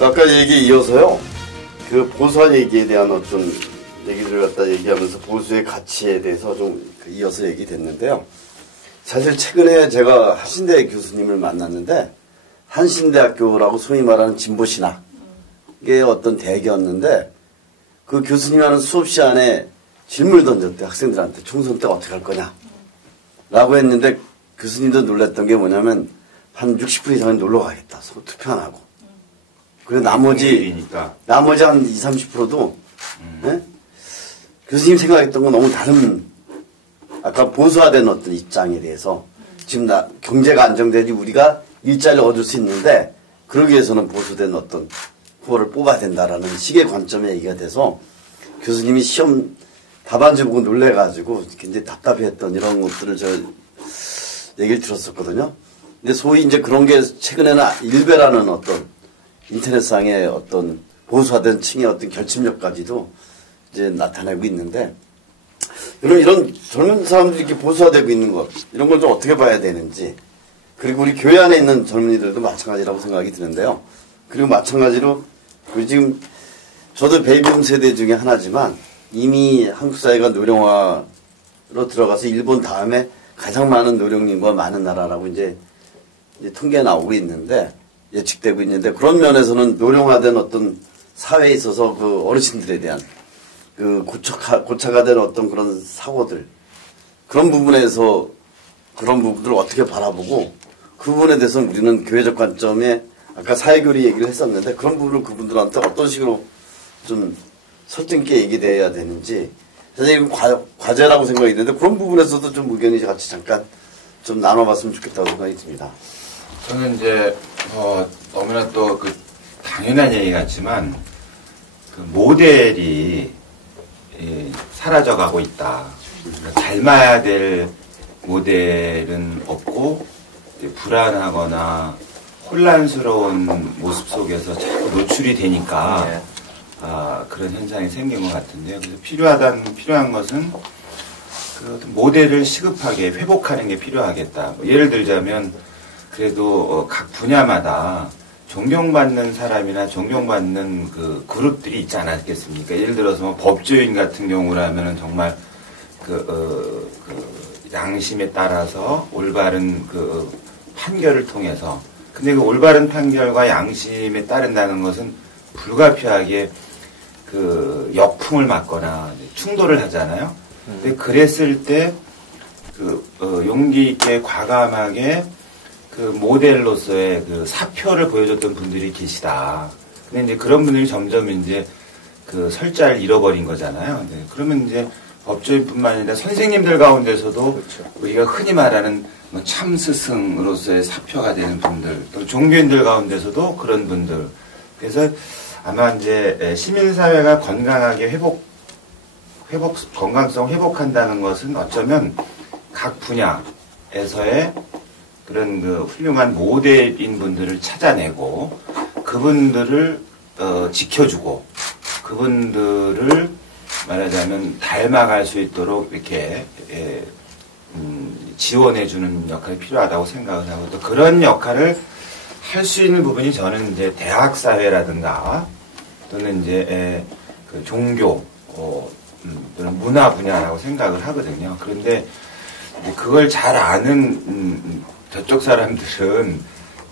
아까 얘기 이어서요. 그 보수화 얘기에 대한 어떤 얘기를 갖다 얘기하면서 보수의 가치에 대해서 좀 이어서 얘기됐는데요. 사실 최근에 제가 한신대 교수님을 만났는데 한신대학교라고 소위 말하는 진보신학의 어떤 대학이었는데 그 교수님이 하는 수업 시간에 질문을 던졌대. 학생들한테 총선 때 어떻게 할 거냐 라고 했는데 교수님도 놀랐던 게 뭐냐면 한 60% 이상은 놀러 가겠다. 서로 투표 안 하고. 그리고 나머지 한 20, 30%도 네? 교수님 생각했던 건 너무 다른 아까 보수화된 어떤 입장에 대해서 지금 경제가 안정되니 우리가 일자리를 얻을 수 있는데 그러기 위해서는 보수된 어떤 후보를 뽑아야 된다라는 식의 관점의 얘기가 돼서 교수님이 시험 답안지 보고 놀래가지고 굉장히 답답해했던 이런 것들을 저 얘기를 들었었거든요. 근데 소위 이제 그런 게 최근에는 일베라는 어떤 인터넷상의 어떤 보수화된 층의 어떤 결집력까지도 이제 나타내고 있는데 이런 젊은 사람들이 이렇게 보수화되고 있는 것 이런 걸 좀 어떻게 봐야 되는지 그리고 우리 교회 안에 있는 젊은이들도 마찬가지라고 생각이 드는데요. 그리고 마찬가지로 지금 저도 베이비붐 세대 중에 하나지만 이미 한국 사회가 노령화로 들어가서 일본 다음에 가장 많은 노령인구가 많은 나라라고 이제 통계가 나오고 있는데 예측되고 있는데 그런 면에서는 노령화된 어떤 사회에 있어서 그 어르신들에 대한 그 고착화 된 어떤 그런 사고들 그런 부분에서 그런 부분들을 어떻게 바라보고 그 부분에 대해서는 우리는 교회적 관점에 아까 사회교리 얘기를 했었는데 그런 부분을 그분들한테 어떤 식으로 좀 설득 있게 얘기돼야 되는지 선생님 과제라고 생각이 드는데 그런 부분에서도 좀 의견이 같이 잠깐 좀 나눠봤으면 좋겠다고 생각이 듭니다. 저는 이제 너무나 또 그 당연한 얘기 같지만 그 모델이 사라져가고 있다. 그러니까 닮아야 될 모델은 없고 불안하거나 혼란스러운 모습 속에서 자꾸 노출이 되니까 그런 현상이 생긴 것 같은데요. 그래서 필요한 것은 그 모델을 시급하게 회복하는 게 필요하겠다. 예를 들자면 그래도 각 분야마다 존경받는 사람이나 존경받는 그 그룹들이 있지 않았겠습니까? 예를 들어서 뭐 법조인 같은 경우라면은 정말 양심에 따라서 올바른 그 판결을 통해서 근데 그 올바른 판결과 양심에 따른다는 것은 불가피하게 그 역풍을 맞거나 충돌을 하잖아요. 근데 그랬을 때 용기 있게 과감하게 그 모델로서의 그 사표를 보여줬던 분들이 계시다. 근데 이제 그런 분들이 점점 이제 그 설자를 잃어버린 거잖아요. 네. 그러면 이제 법조인뿐만 아니라 선생님들 가운데서도 그렇죠. 우리가 흔히 말하는 뭐 참스승으로서의 사표가 되는 분들, 또 종교인들 가운데서도 그런 분들. 그래서 아마 이제 시민사회가 건강하게 건강성 회복한다는 것은 어쩌면 각 분야에서의 그런 그 훌륭한 모델인 분들을 찾아내고 그분들을 지켜주고 그분들을 말하자면 닮아갈 수 있도록 이렇게 지원해주는 역할이 필요하다고 생각을 하고 또 그런 역할을 할 수 있는 부분이 저는 이제 대학 사회라든가 또는 이제 그 종교 또는 문화 분야라고 생각을 하거든요. 그런데 그걸 잘 아는 저쪽 사람들은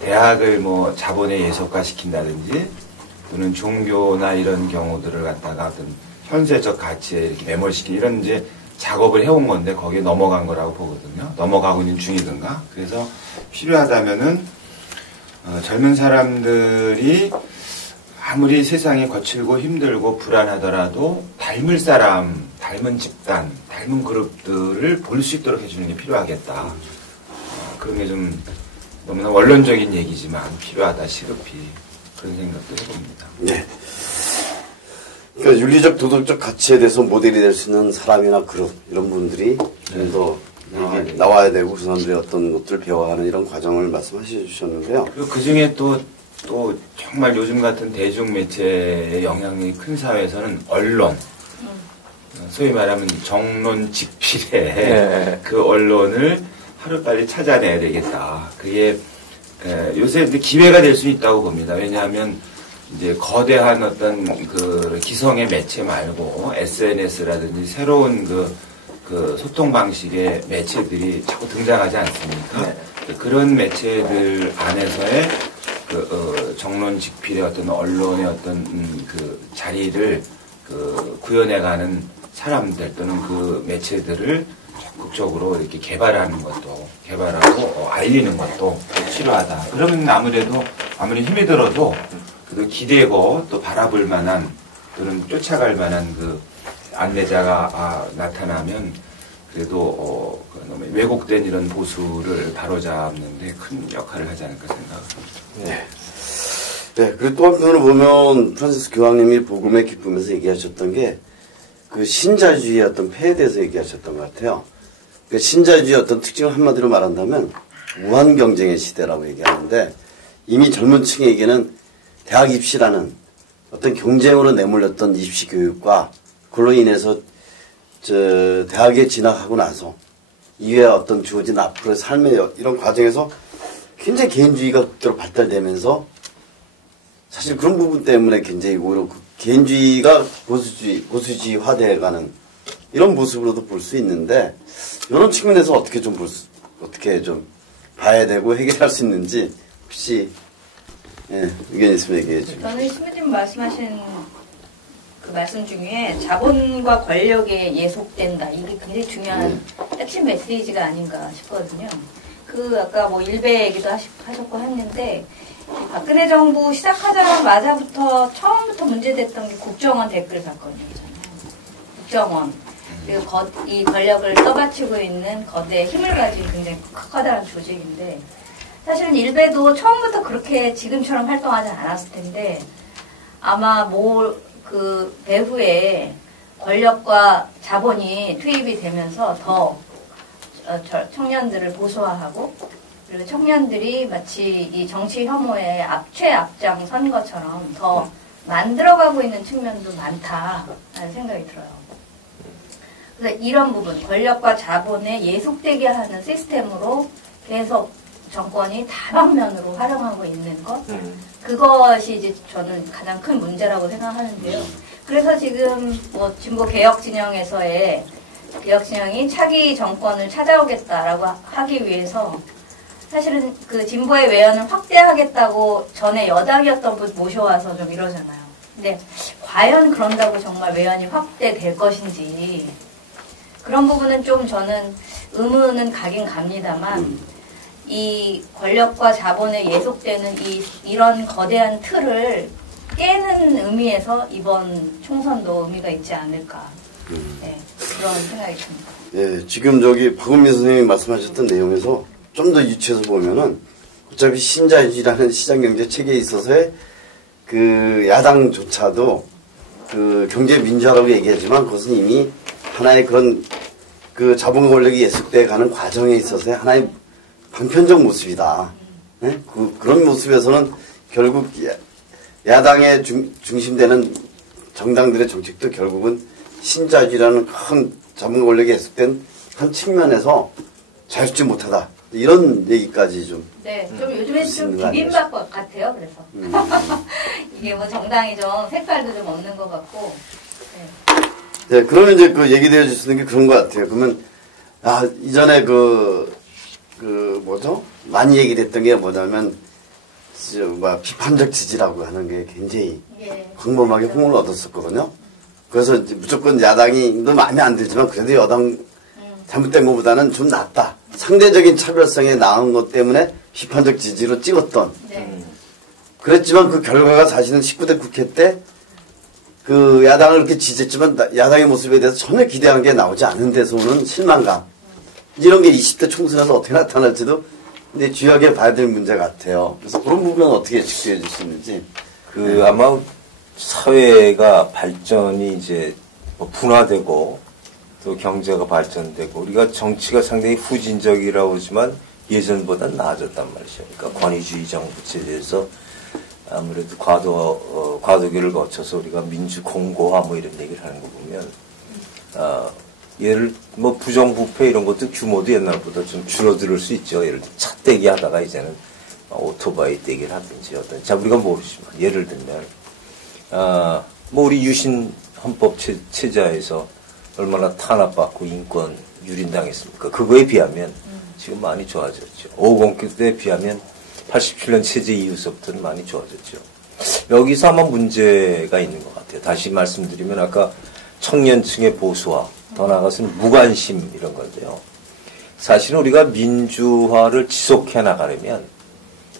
대학을 뭐 자본에 예속화 시킨다든지 또는 종교나 이런 경우들을 갖다가 어떤 현세적 가치에 이렇게 매몰시키는 이런 이제 작업을 해온 건데 거기에 넘어간 거라고 보거든요. 넘어가고 있는 중이든가. 그래서 필요하다면은 젊은 사람들이 아무리 세상이 거칠고 힘들고 불안하더라도 닮을 사람, 닮은 집단, 닮은 그룹들을 볼 수 있도록 해주는 게 필요하겠다. 그런 게 좀 너무나 원론적인 얘기지만 필요하다 시급히 그런 생각도 해봅니다. 네. 그러니까 윤리적 도덕적 가치에 대해서 모델이 될 수 있는 사람이나 그룹 이런 분들이 좀 더 나와야 되고 그 사람들의 어떤 것들을 배워가는 이런 과정을 말씀하셔 주셨는데요. 그리고 그 중에 또 정말 요즘 같은 대중매체의 영향력이 큰 사회에서는 언론 소위 말하면 정론직필의 그 언론을 하루빨리 찾아내야 되겠다. 그게 요새 이제 기회가 될 수 있다고 봅니다. 왜냐하면 이제 거대한 어떤 그 기성의 매체 말고 SNS라든지 새로운 그 소통 방식의 매체들이 자꾸 등장하지 않습니까? 네. 그런 매체들 안에서의 정론 직필의 어떤 언론의 어떤 그 자리를 구현해가는 사람들 또는 그 매체들을 적극적으로 이렇게 개발하고 알리는 것도 필요하다. 그러면 아무리 힘이 들어도 그 기대고 또 바라볼 만한 또는 쫓아갈 만한 그 안내자가 나타나면 그래도 왜곡된 이런 보수를 바로잡는데 큰 역할을 하지 않을까 생각합니다. 네. 네. 그리고 또 한편으로 보면 프란시스 교황님이 복음의 기쁨에서 얘기하셨던 게 그 신자주의의 어떤 폐해에 대해서 얘기하셨던 것 같아요. 그 신자주의의 어떤 특징을 한마디로 말한다면 무한 경쟁의 시대라고 얘기하는데 이미 젊은 층에게는 대학 입시라는 어떤 경쟁으로 내몰렸던 입시 교육과 그로 인해서 대학에 진학하고 나서 이후에 어떤 주어진 앞으로의 삶의 이런 과정에서 굉장히 개인주의가 극도로 발달되면서 사실 그런 부분 때문에 굉장히 오히려 그 개인주의가 보수주의화되어가는 이런 모습으로도 볼 수 있는데 이런 측면에서 어떻게 좀 봐야 되고 해결할 수 있는지 혹시 의견 있으면 얘기해 주세요. 저는 신부님 말씀하신 그 말씀 중에 자본과 권력에 예속된다. 이게 굉장히 중요한 핵심 메시지가 아닌가 싶거든요. 아까 뭐 일베 얘기도 하셨고 했는데, 박근혜 정부 시작하자마자부터 처음부터 문제됐던 게 국정원 댓글 사건이었잖아요. 국정원. 그리고 이 권력을 떠받치고 있는 거대의 힘을 가진 굉장히 커다란 조직인데, 사실은 일베도 처음부터 그렇게 지금처럼 활동하지 않았을 텐데, 아마 배후에 권력과 자본이 투입이 되면서 더 청년들을 보수화하고, 그리고 청년들이 마치 이 정치 혐오에 최앞장 선 것처럼 더 만들어가고 있는 측면도 많다라는 생각이 들어요. 그래서 이런 부분, 권력과 자본에 예속되게 하는 시스템으로 계속 정권이 다방면으로 활용하고 있는 것, 그것이 이제 저는 가장 큰 문제라고 생각하는데요. 그래서 지금 진보 개혁 진영에서의 개혁 진영이 차기 정권을 찾아오겠다라고 하기 위해서 사실은 그 진보의 외연을 확대하겠다고 전에 여당이었던 분 모셔와서 좀 이러잖아요. 근데 과연 그런다고 정말 외연이 확대될 것인지 그런 부분은 좀 저는 의문은 가긴 갑니다만 이 권력과 자본에 예속되는 이런 거대한 틀을 깨는 의미에서 이번 총선도 의미가 있지 않을까. 네, 그런 생각이 듭니다. 네, 지금 박은미 선생님이 말씀하셨던 내용에서 좀 더 유추해서 보면은 어차피 신자유주의라는 시장경제 체계에 있어서의 그 야당조차도 그 경제 민주화라고 얘기하지만 그것은 이미 하나의 그런 그 자본 권력이 예속돼 가는 과정에 있어서의 하나의 방편적 모습이다. 네? 그런 모습에서는 결국 야당의 중심되는 정당들의 정책도 결국은 신자주의라는 큰 자본 권력이 예속된 한 측면에서 자유롭지 못하다. 이런 얘기까지 좀. 네, 좀 요즘에 좀 비빔밥 같아요. 그래서 이게 뭐 정당이 좀 색깔도 좀 없는 것 같고. 네, 그러면 이제 그 얘기되어 주시는 게 그런 것 같아요. 그러면 이전에 많이 얘기됐던 게 뭐냐면 비판적 지지라고 하는 게 굉장히 광범하게 홍을 얻었었거든요. 그래서 이제 무조건 야당이 너 마음에 안 들지만 그래도 여당 잘못된 것보다는 좀 낫다. 상대적인 차별성에 나온 것 때문에 비판적 지지로 찍었던. 그랬지만 그 결과가 사실은 19대 국회 때 그 야당을 그렇게 지지했지만 야당의 모습에 대해서 전혀 기대한 게 나오지 않은 데서 오는 실망감. 이런 게 20대 총선에서 어떻게 나타날지도 근데 주요하게 봐야 될 문제 같아요. 그래서 그런 부분은 어떻게 직시해 줄 수 있는지. 아마 사회가 발전이 이제 분화되고 또 경제가 발전되고 우리가 정치가 상당히 후진적이라고 하지만 예전보다는 나아졌단 말이죠. 그러니까 권위주의 정부 체제에서 아무래도 과도기를 거쳐서 우리가 민주 공고화 뭐 이런 얘기를 하는 거 보면 예를 부정부패 이런 것도 규모도 옛날보다 좀 줄어들 수 있죠. 예를 들어 찻대기 하다가 이제는 오토바이 떼기를 하든지 어떤, 자, 우리가 모르지만, 예를 들면, 뭐, 우리 유신 헌법 체제에서 얼마나 탄압받고 인권 유린당했습니까? 그거에 비하면 지금 많이 좋아졌죠. 550 때에 비하면 87년 체제 이후서부터는 많이 좋아졌죠. 여기서 아마 문제가 있는 것 같아요. 다시 말씀드리면 아까 청년층의 보수화, 더 나아가서는 무관심 이런 건데요. 사실은 우리가 민주화를 지속해 나가려면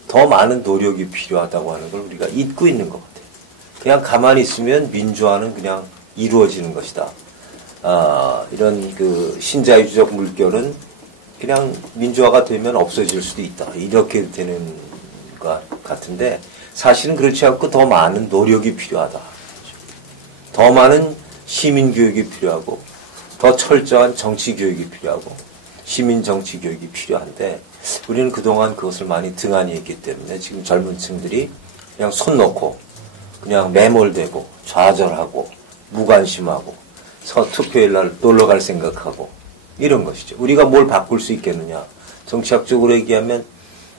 더 많은 노력이 필요하다고 하는 걸 우리가 잊고 있는 것 같아요. 그냥 가만히 있으면 민주화는 그냥 이루어지는 것이다. 이런 그 신자유주적 물결은 그냥 민주화가 되면 없어질 수도 있다. 이렇게 되는 것 같은데 사실은 그렇지 않고 더 많은 노력이 필요하다. 더 많은 시민교육이 필요하고 더 철저한 정치교육이 필요하고 시민정치교육이 필요한데 우리는 그동안 그것을 많이 등한히 했기 때문에 지금 젊은 층들이 그냥 손 놓고 그냥 매몰되고 좌절하고 무관심하고 투표일 날 놀러갈 생각하고 이런 것이죠. 우리가 뭘 바꿀 수 있겠느냐. 정치학적으로 얘기하면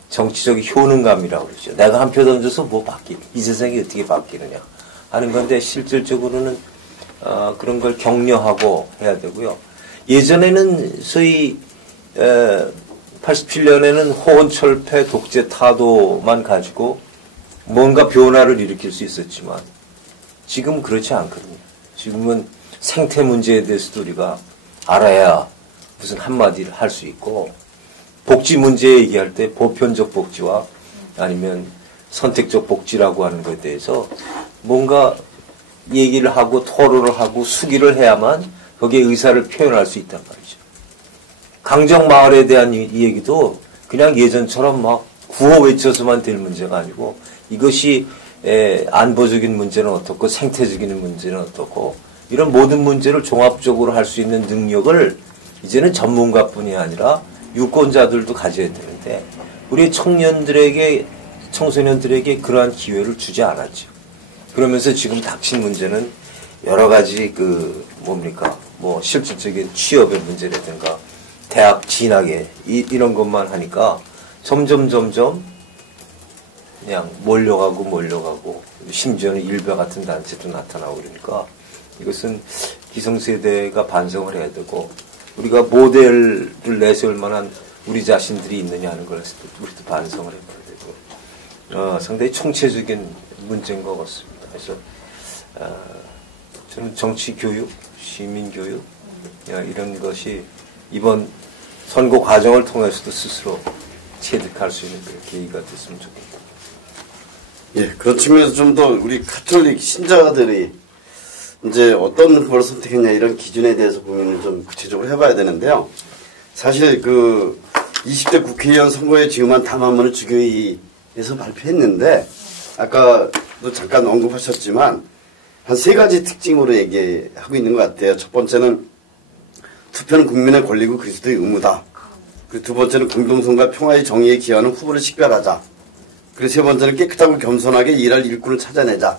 정치적 효능감이라고 그러죠. 내가 한 표 던져서 뭐 이 세상이 어떻게 바뀌느냐 하는 건데 실질적으로는 그런 걸 격려하고 해야 되고요. 예전에는 소위 87년에는 호언철폐 독재 타도만 가지고 뭔가 변화를 일으킬 수 있었지만 지금은 그렇지 않거든요. 지금은 생태 문제에 대해서도 우리가 알아야 무슨 한마디를 할 수 있고 복지 문제 얘기할 때 보편적 복지와 아니면 선택적 복지라고 하는 것에 대해서 뭔가 얘기를 하고 토론을 하고 수기를 해야만 거기에 의사를 표현할 수 있단 말이죠. 강정마을에 대한 이 얘기도 그냥 예전처럼 막 구호 외쳐서만 될 문제가 아니고 이것이 안보적인 문제는 어떻고 생태적인 문제는 어떻고 이런 모든 문제를 종합적으로 할 수 있는 능력을 이제는 전문가뿐이 아니라 유권자들도 가져야 되는데 우리 청년들에게 청소년들에게 그러한 기회를 주지 않았죠. 그러면서 지금 닥친 문제는 여러 가지 뭐 실질적인 취업의 문제라든가 대학 진학에 이런 것만 하니까 점점 그냥 몰려가고 심지어는 일베 같은 단체도 나타나고 그러니까 이것은 기성세대가 반성을 해야 되고 우리가 모델을 내세울 만한 우리 자신들이 있느냐 하는 걸 우리도 반성을 해봐야 되고 상당히 총체적인 문제인 것 같습니다. 그래서 저는 정치교육, 시민교육 이런 것이 이번 선거 과정을 통해서도 스스로 체득할 수 있는 그런 계기가 됐으면 좋겠다. 예, 그런 측면에서 좀 더 우리 가톨릭 신자들이 이제 어떤 후보를 선택했냐 이런 기준에 대해서 고민을 좀 구체적으로 해봐야 되는데요. 사실 그 20대 국회의원 선거에 지금 한 담화문을 주교회에서 발표했는데 아까도 잠깐 언급하셨지만 한 3가지 특징으로 얘기하고 있는 것 같아요. 첫 번째는 투표는 국민의 권리고 그리스도의 의무다. 그리고 두 번째는 공동선과 평화의 정의에 기여하는 후보를 식별하자. 그리고 세 번째는 깨끗하고 겸손하게 일할 일꾼을 찾아내자.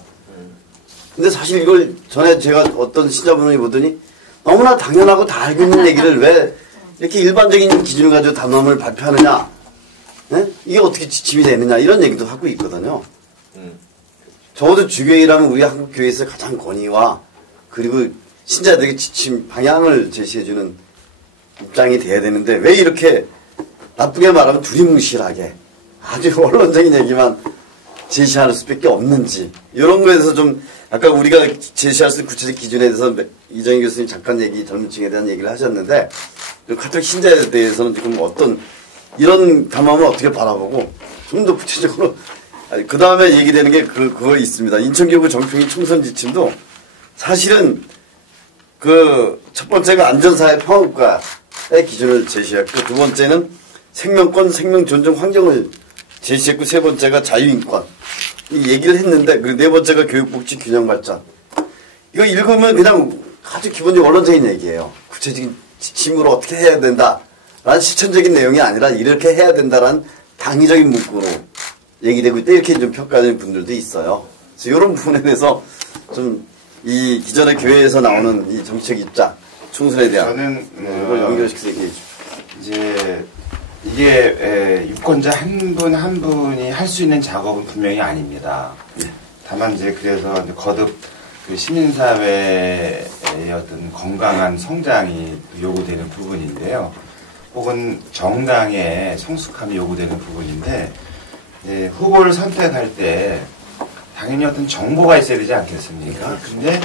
근데 사실 이걸 전에 제가 어떤 신자분이 보더니 너무나 당연하고 다 알고 있는 얘기를 왜 이렇게 일반적인 기준을 가지고 담화문을 발표하느냐. 네? 이게 어떻게 지침이 되느냐 이런 얘기도 하고 있거든요. 적어도 주교회라면 우리 한국 교회에서 가장 권위와 그리고 신자들에게 지침 방향을 제시해주는 입장이 돼야 되는데 왜 이렇게 나쁘게 말하면 두리뭉실하게 아주 원론적인 얘기만 제시할 수밖에 없는지 이런 거에 대해서 좀 아까 우리가 제시할 수 있는 구체적 기준에 대해서 이정희 교수님 잠깐 젊은 층에 대한 얘기를 하셨는데 가톨릭 신자에 대해서는 지금 어떤 이런 담화문을 어떻게 바라보고 좀 더 구체적으로 그 다음에 얘기되는 게 그거 있습니다. 인천교구 정평이 총선 지침도 사실은 그 첫 번째가 안전사회 평화국가의 기준을 제시했고 두 번째는 생명권, 생명 존중 환경을 제시했고 세 번째가 자유인권 이 얘기를 했는데 그리고 네 번째가 교육복지 균형 발전. 이거 읽으면 그냥 아주 기본적인 원론적인 얘기예요. 구체적인 지침으로 어떻게 해야 된다라는 실천적인 내용이 아니라 이렇게 해야 된다라는 당위적인 문구로 얘기되고 있다 이렇게 좀 평가하는 분들도 있어요. 그래서 이런 부분에 대해서 좀 이 기존의 교회에서 나오는 이 정치적 입장, 총선에 대한 저는 이걸 연결시켜서 얘기해 주십시오. 이제 이게 유권자 한 분 한 분이 할 수 있는 작업은 분명히 아닙니다. 다만 이제 그래서 거듭 그 시민사회의 어떤 건강한 성장이 요구되는 부분인데요. 혹은 정당의 성숙함이 요구되는 부분인데, 후보를 선택할 때 당연히 어떤 정보가 있어야 되지 않겠습니까? 근데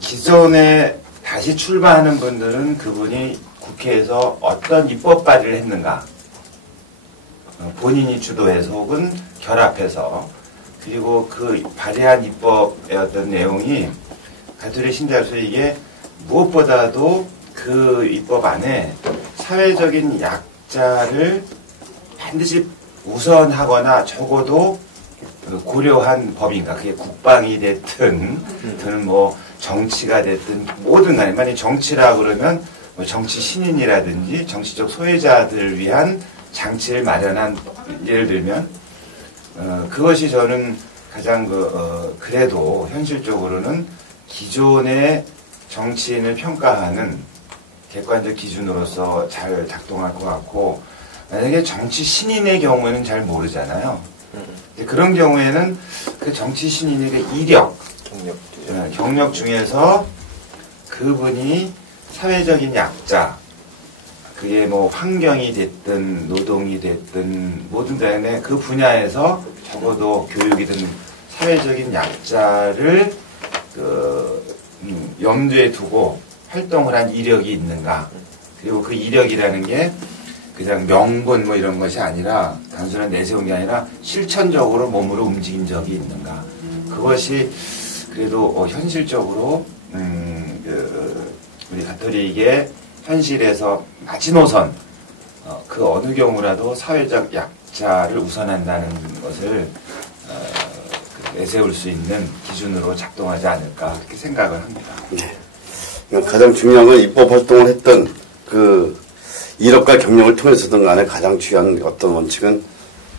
기존에 다시 출마하는 분들은 그분이 국회에서 어떤 입법 발의를 했는가, 본인이 주도해서 혹은 결합해서, 그리고 그 발의한 입법의 어떤 내용이 가톨릭 신자로서 이게 무엇보다도 그 입법 안에 사회적인 약자를 반드시 우선하거나 적어도 고려한 법인가, 그게 국방이 됐든 뭐 정치가 됐든 뭐든 간에, 만약 정치라 그러면 뭐 정치 신인이라든지 정치적 소외자들을 위한 장치를 마련한, 예를 들면 그것이 저는 가장 그래도 현실적으로는 기존의 정치인을 평가하는 객관적 기준으로서 잘 작동할 것 같고, 만약에 정치 신인의 경우에는 잘 모르잖아요. 그런 경우에는 그 정치 신인의 이력, 경력 중에서 그분이 사회적인 약자, 그게 뭐 환경이 됐든 노동이 됐든 뭐든 간에 그 분야에서 적어도 교육이든 사회적인 약자를 염두에 두고 활동을 한 이력이 있는가. 그리고 그 이력이라는 게 그냥 명분 뭐 이런 것이 아니라 단순한 내세운 게 아니라 실천적으로 몸으로 움직인 적이 있는가. 그것이 그래도 현실적으로 우리 가톨릭의 현실에서 마지노선, 그 어느 경우라도 사회적 약자를 우선한다는 것을 내세울 수 있는 기준으로 작동하지 않을까 그렇게 생각을 합니다. 네. 가장 중요한 건 입법 활동을 했던 그 이력과 경력을 통해서든 간에 가장 중요한 어떤 원칙은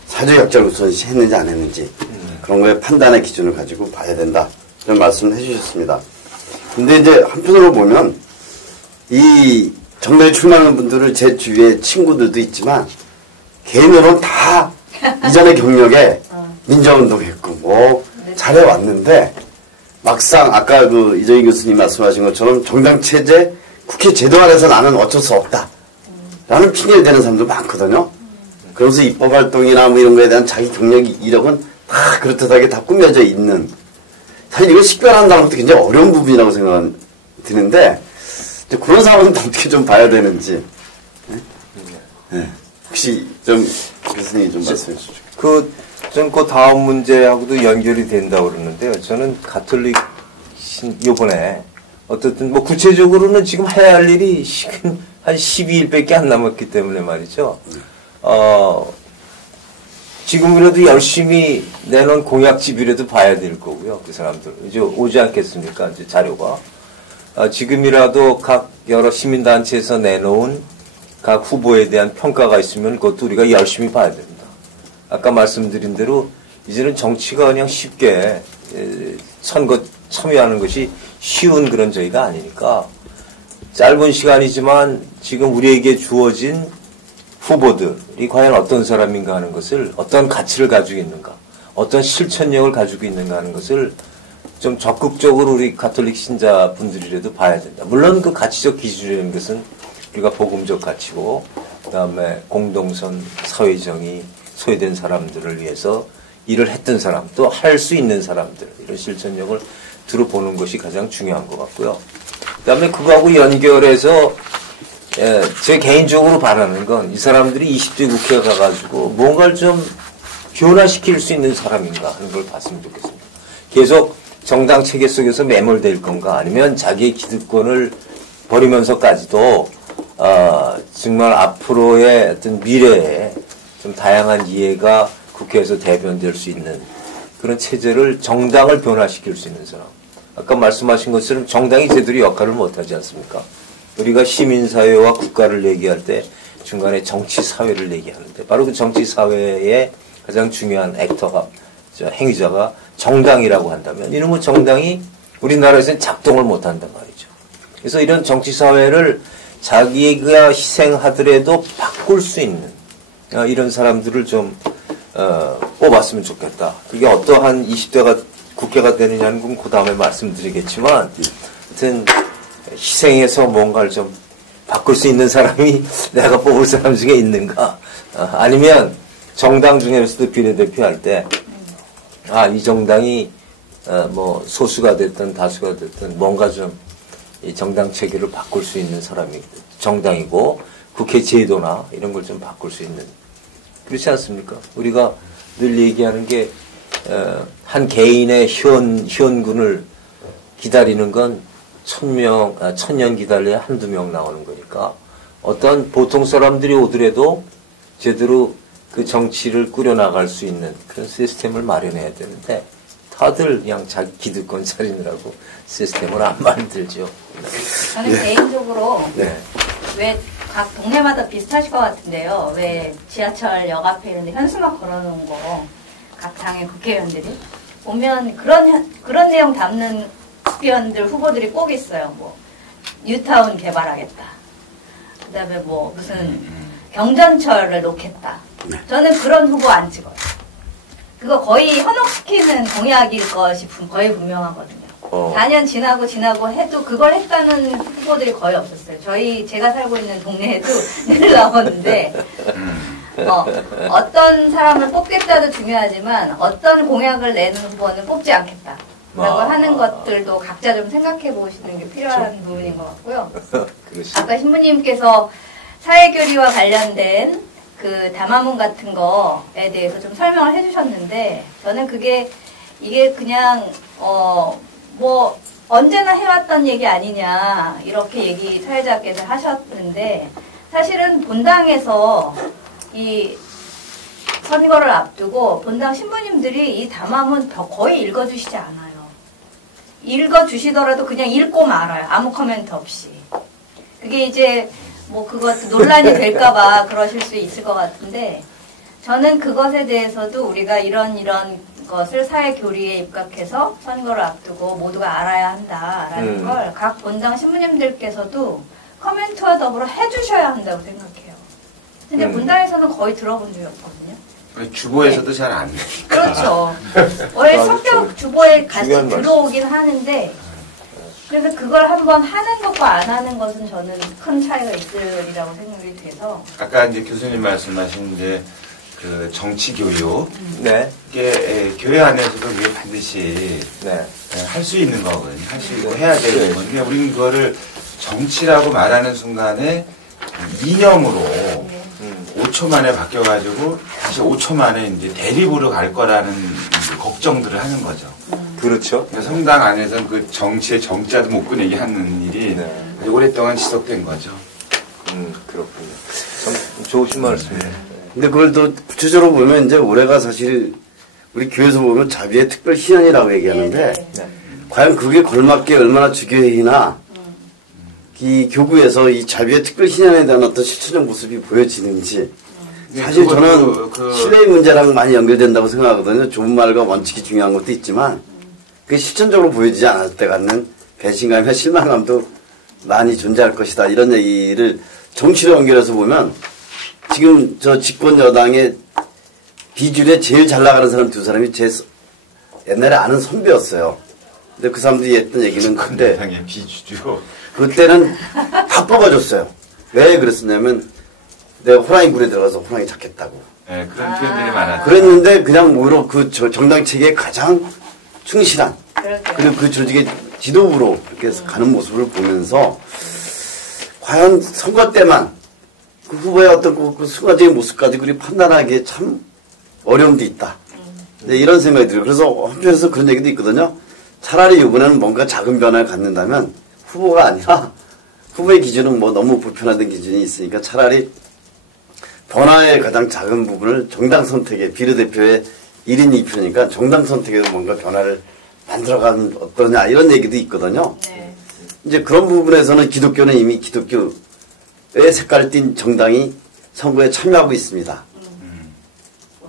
사회적 약자를 우선시 했는지 안 했는지 그런 거에 판단의 기준을 가지고 봐야 된다. 이런 말씀을 해주셨습니다. 근데 이제 한편으로 보면 이 정당에 출마하는 분들을 제 주위에 친구들도 있지만 개인으로는 다 이전의 경력에 민주화운동했고 뭐 잘해왔는데 막상 아까 그 이정희 교수님 말씀하신 것처럼 정당체제 국회 제도 안에서 나는 어쩔 수 없다 라는 핑계를 대는 사람도 많거든요. 그러면서 입법활동이나 뭐 이런 거에 대한 자기 경력이 이력은 다 그렇듯하게 다 꾸며져 있는, 사실 이걸 식별하는 사람한테 굉장히 어려운 부분이라고 생각은 드는데 그런 상황은 어떻게 좀 봐야 되는지. 네. 혹시 좀 교수님이 좀 말씀해 주시죠. 그 다음 문제하고도 연결이 된다고 그러는데요. 저는 가톨릭 요번에 어떻든 뭐 구체적으로는 지금 해야 할 일이 한 12일밖에 안 남았기 때문에 말이죠. 지금이라도 열심히 내놓은 공약집이라도 봐야 될 거고요. 그 사람들 이제 오지 않겠습니까? 이제 자료가. 지금이라도 각 여러 시민단체에서 내놓은 각 후보에 대한 평가가 있으면 그것도 우리가 열심히 봐야 됩니다. 아까 말씀드린 대로 이제는 정치가 그냥 쉽게 선거 참여하는 것이 쉬운 그런 저희가 아니니까 짧은 시간이지만 지금 우리에게 주어진 후보들이 과연 어떤 사람인가 하는 것을, 어떤 가치를 가지고 있는가, 어떤 실천력을 가지고 있는가 하는 것을 좀 적극적으로 우리 가톨릭 신자분들이라도 봐야 된다. 물론 그 가치적 기준이라는 것은 우리가 복음적 가치고, 그 다음에 공동선, 사회정의, 소외된 사람들을 위해서 일을 했던 사람, 또 할 수 있는 사람들, 이런 실천력을 들어보는 것이 가장 중요한 것 같고요. 그 다음에 그거하고 연결해서 제 개인적으로 바라는 건 이 사람들이 20대 국회에 가가지고 뭔가를 좀 변화시킬 수 있는 사람인가 하는 걸 봤으면 좋겠습니다. 계속 정당 체계 속에서 매몰될 건가, 아니면 자기의 기득권을 버리면서까지도 정말 앞으로의 어떤 미래에 좀 다양한 이해가 국회에서 대변될 수 있는 그런 체제를, 정당을 변화시킬 수 있는 사람. 아까 말씀하신 것처럼 정당이 제대로 역할을 못하지 않습니까? 우리가 시민사회와 국가를 얘기할 때 중간에 정치사회를 얘기하는데, 바로 그 정치사회의 가장 중요한 액터가, 행위자가 정당이라고 한다면, 이놈의 정당이 우리나라에서는 작동을 못한단 말이죠. 그래서 이런 정치사회를 자기가 희생하더라도 바꿀 수 있는 이런 사람들을 좀 뽑았으면 좋겠다. 그게 어떠한 20대가 국회가 되느냐는 건 그 다음에 말씀드리겠지만 하여튼 희생해서 뭔가를 좀 바꿀 수 있는 사람이 내가 뽑을 사람 중에 있는가? 아니면 정당 중에서도 비례대표 할 때 이 정당이 뭐 소수가 됐든 다수가 됐든 뭔가 좀 이 정당 체계를 바꿀 수 있는 사람이 정당이고 국회 제도나 이런 걸 좀 바꿀 수 있는 그렇지 않습니까? 우리가 늘 얘기하는 게 한 개인의 희원군을 기다리는 건 1000년 기다려야 한두 명 나오는 거니까 어떤 보통 사람들이 오더라도 제대로 그 정치를 꾸려나갈 수 있는 그런 시스템을 마련해야 되는데 다들 그냥 자기 기득권 차리느라고 시스템을 안 만들죠. 저는 개인적으로 네. 왜 각 동네마다 비슷하실 것 같은데요. 왜 지하철역 앞에 이런 데 현수막 걸어놓은 거 각 당의 국회의원들이 보면 그런 내용 담는 국회의원들 후보들이 꼭 있어요. 뭐 뉴타운 개발하겠다. 그다음에 뭐 무슨 경전철을 놓겠다. 저는 그런 후보 안 찍어요. 그거 거의 현혹시키는 공약일 것이 거의 분명하거든요. 4년 지나고 해도 그걸 했다는 후보들이 거의 없었어요. 제가 살고 있는 동네에도 늘 나오는데, 어떤 사람을 뽑겠다도 중요하지만 어떤 공약을 내는 후보는 뽑지 않겠다. 라고 하는 것들도 각자 좀 생각해 보시는 게 필요한 부분인 것 같고요. 아까 신부님께서 사회교리와 관련된 그 담화문 같은 거에 대해서 좀 설명을 해주셨는데, 저는 이게 그냥, 뭐, 언제나 해왔던 얘기 아니냐, 이렇게 사회자께서 하셨는데, 사실은 본당에서 이 선거를 앞두고 본당 신부님들이 이 담화문 거의 읽어주시지 않아요. 읽어주시더라도 그냥 읽고 말아요. 아무 코멘트 없이. 그게 이제 뭐 그것 논란이 될까봐 그러실 수 있을 것 같은데, 저는 그것에 대해서도 우리가 이런 것을 사회 교리에 입각해서 선거를 앞두고 모두가 알아야 한다라는 걸 각 본당 신부님들께서도 커멘트와 더불어 해주셔야 한다고 생각해요. 근데 본당에서는 거의 들어본 적이 없거든요. 주보에서도 네. 잘 안 되니까. 그렇죠. 원래 성격 주보에 같이 들어오긴 하는데, 그래서 그걸 한번 하는 것과 안 하는 것은 저는 큰 차이가 있으리라고 생각이 돼서. 아까 이제 교수님 말씀하신 이제 그 정치 교육. 네. 이게 교회 안에서도 그게 반드시 네. 할 수 있는 거거든요. 할 수 있고 해야 되는 건데, 우리는 그거를 정치라고 말하는 순간에 이념으로 5초 만에 바뀌어가지고 다시 5초 만에 이제 대립으로 갈 거라는 걱정들을 하는 거죠. 그렇죠. 그러니까 성당 안에서는 그 정치의 정자도 못 꺼내게 하는 일이 오랫동안 지속된 거죠. 그렇군요. 참 좋으신 말씀이에요. 근데 그걸 또 구체적으로 보면 이제 올해가 사실 우리 교회에서 보면 자비의 특별 희년이라고 얘기하는데 과연 그게 걸맞게 얼마나 주교회의나 이 교구에서 이 자비의 특별 희년에 대한 어떤 실천적 모습이 보여지는지 사실 저는 신뢰의 문제랑 많이 연결된다고 생각하거든요. 좋은 말과 원칙이 중요한 것도 있지만 그게 실천적으로 보여지지 않을 때 갖는 배신감이나 실망감도 많이 존재할 것이다. 이런 얘기를 정치로 연결해서 보면 지금 저 집권 여당의 비주류에 제일 잘 나가는 사람 두 사람이 제 옛날에 아는 선배였어요. 근데 그 사람들이 했던 얘기는 근데 비주류. 그때는 다 뽑아줬어요. 왜 그랬었냐면 내가 호랑이 굴에 들어가서 호랑이 잡겠다고. 네, 그런 표현들이 많았죠. 그랬는데 그냥 오히려 그 정당 체계에 가장 충실한 그리고 그 조직의 지도부로 그렇게 가는 모습을 보면서 과연 선거 때만 그 후보의 어떤 그 순간적인 모습까지 그리 판단하기에 참 어려움도 있다. 네, 이런 생각이 들어요. 그래서 한편에서 그런 얘기도 있거든요. 차라리 이번에는 뭔가 작은 변화를 갖는다면 후보가 아니라 후보의 기준은 뭐 너무 불편하던 기준이 있으니까 차라리 변화의 가장 작은 부분을 정당 선택에 비례대표의 1인 2표니까 정당 선택에서 뭔가 변화를 만들어가면 어떠냐 이런 얘기도 있거든요. 네. 이제 그런 부분에서는 기독교는 이미 기독교의 색깔을 띤 정당이 선거에 참여하고 있습니다.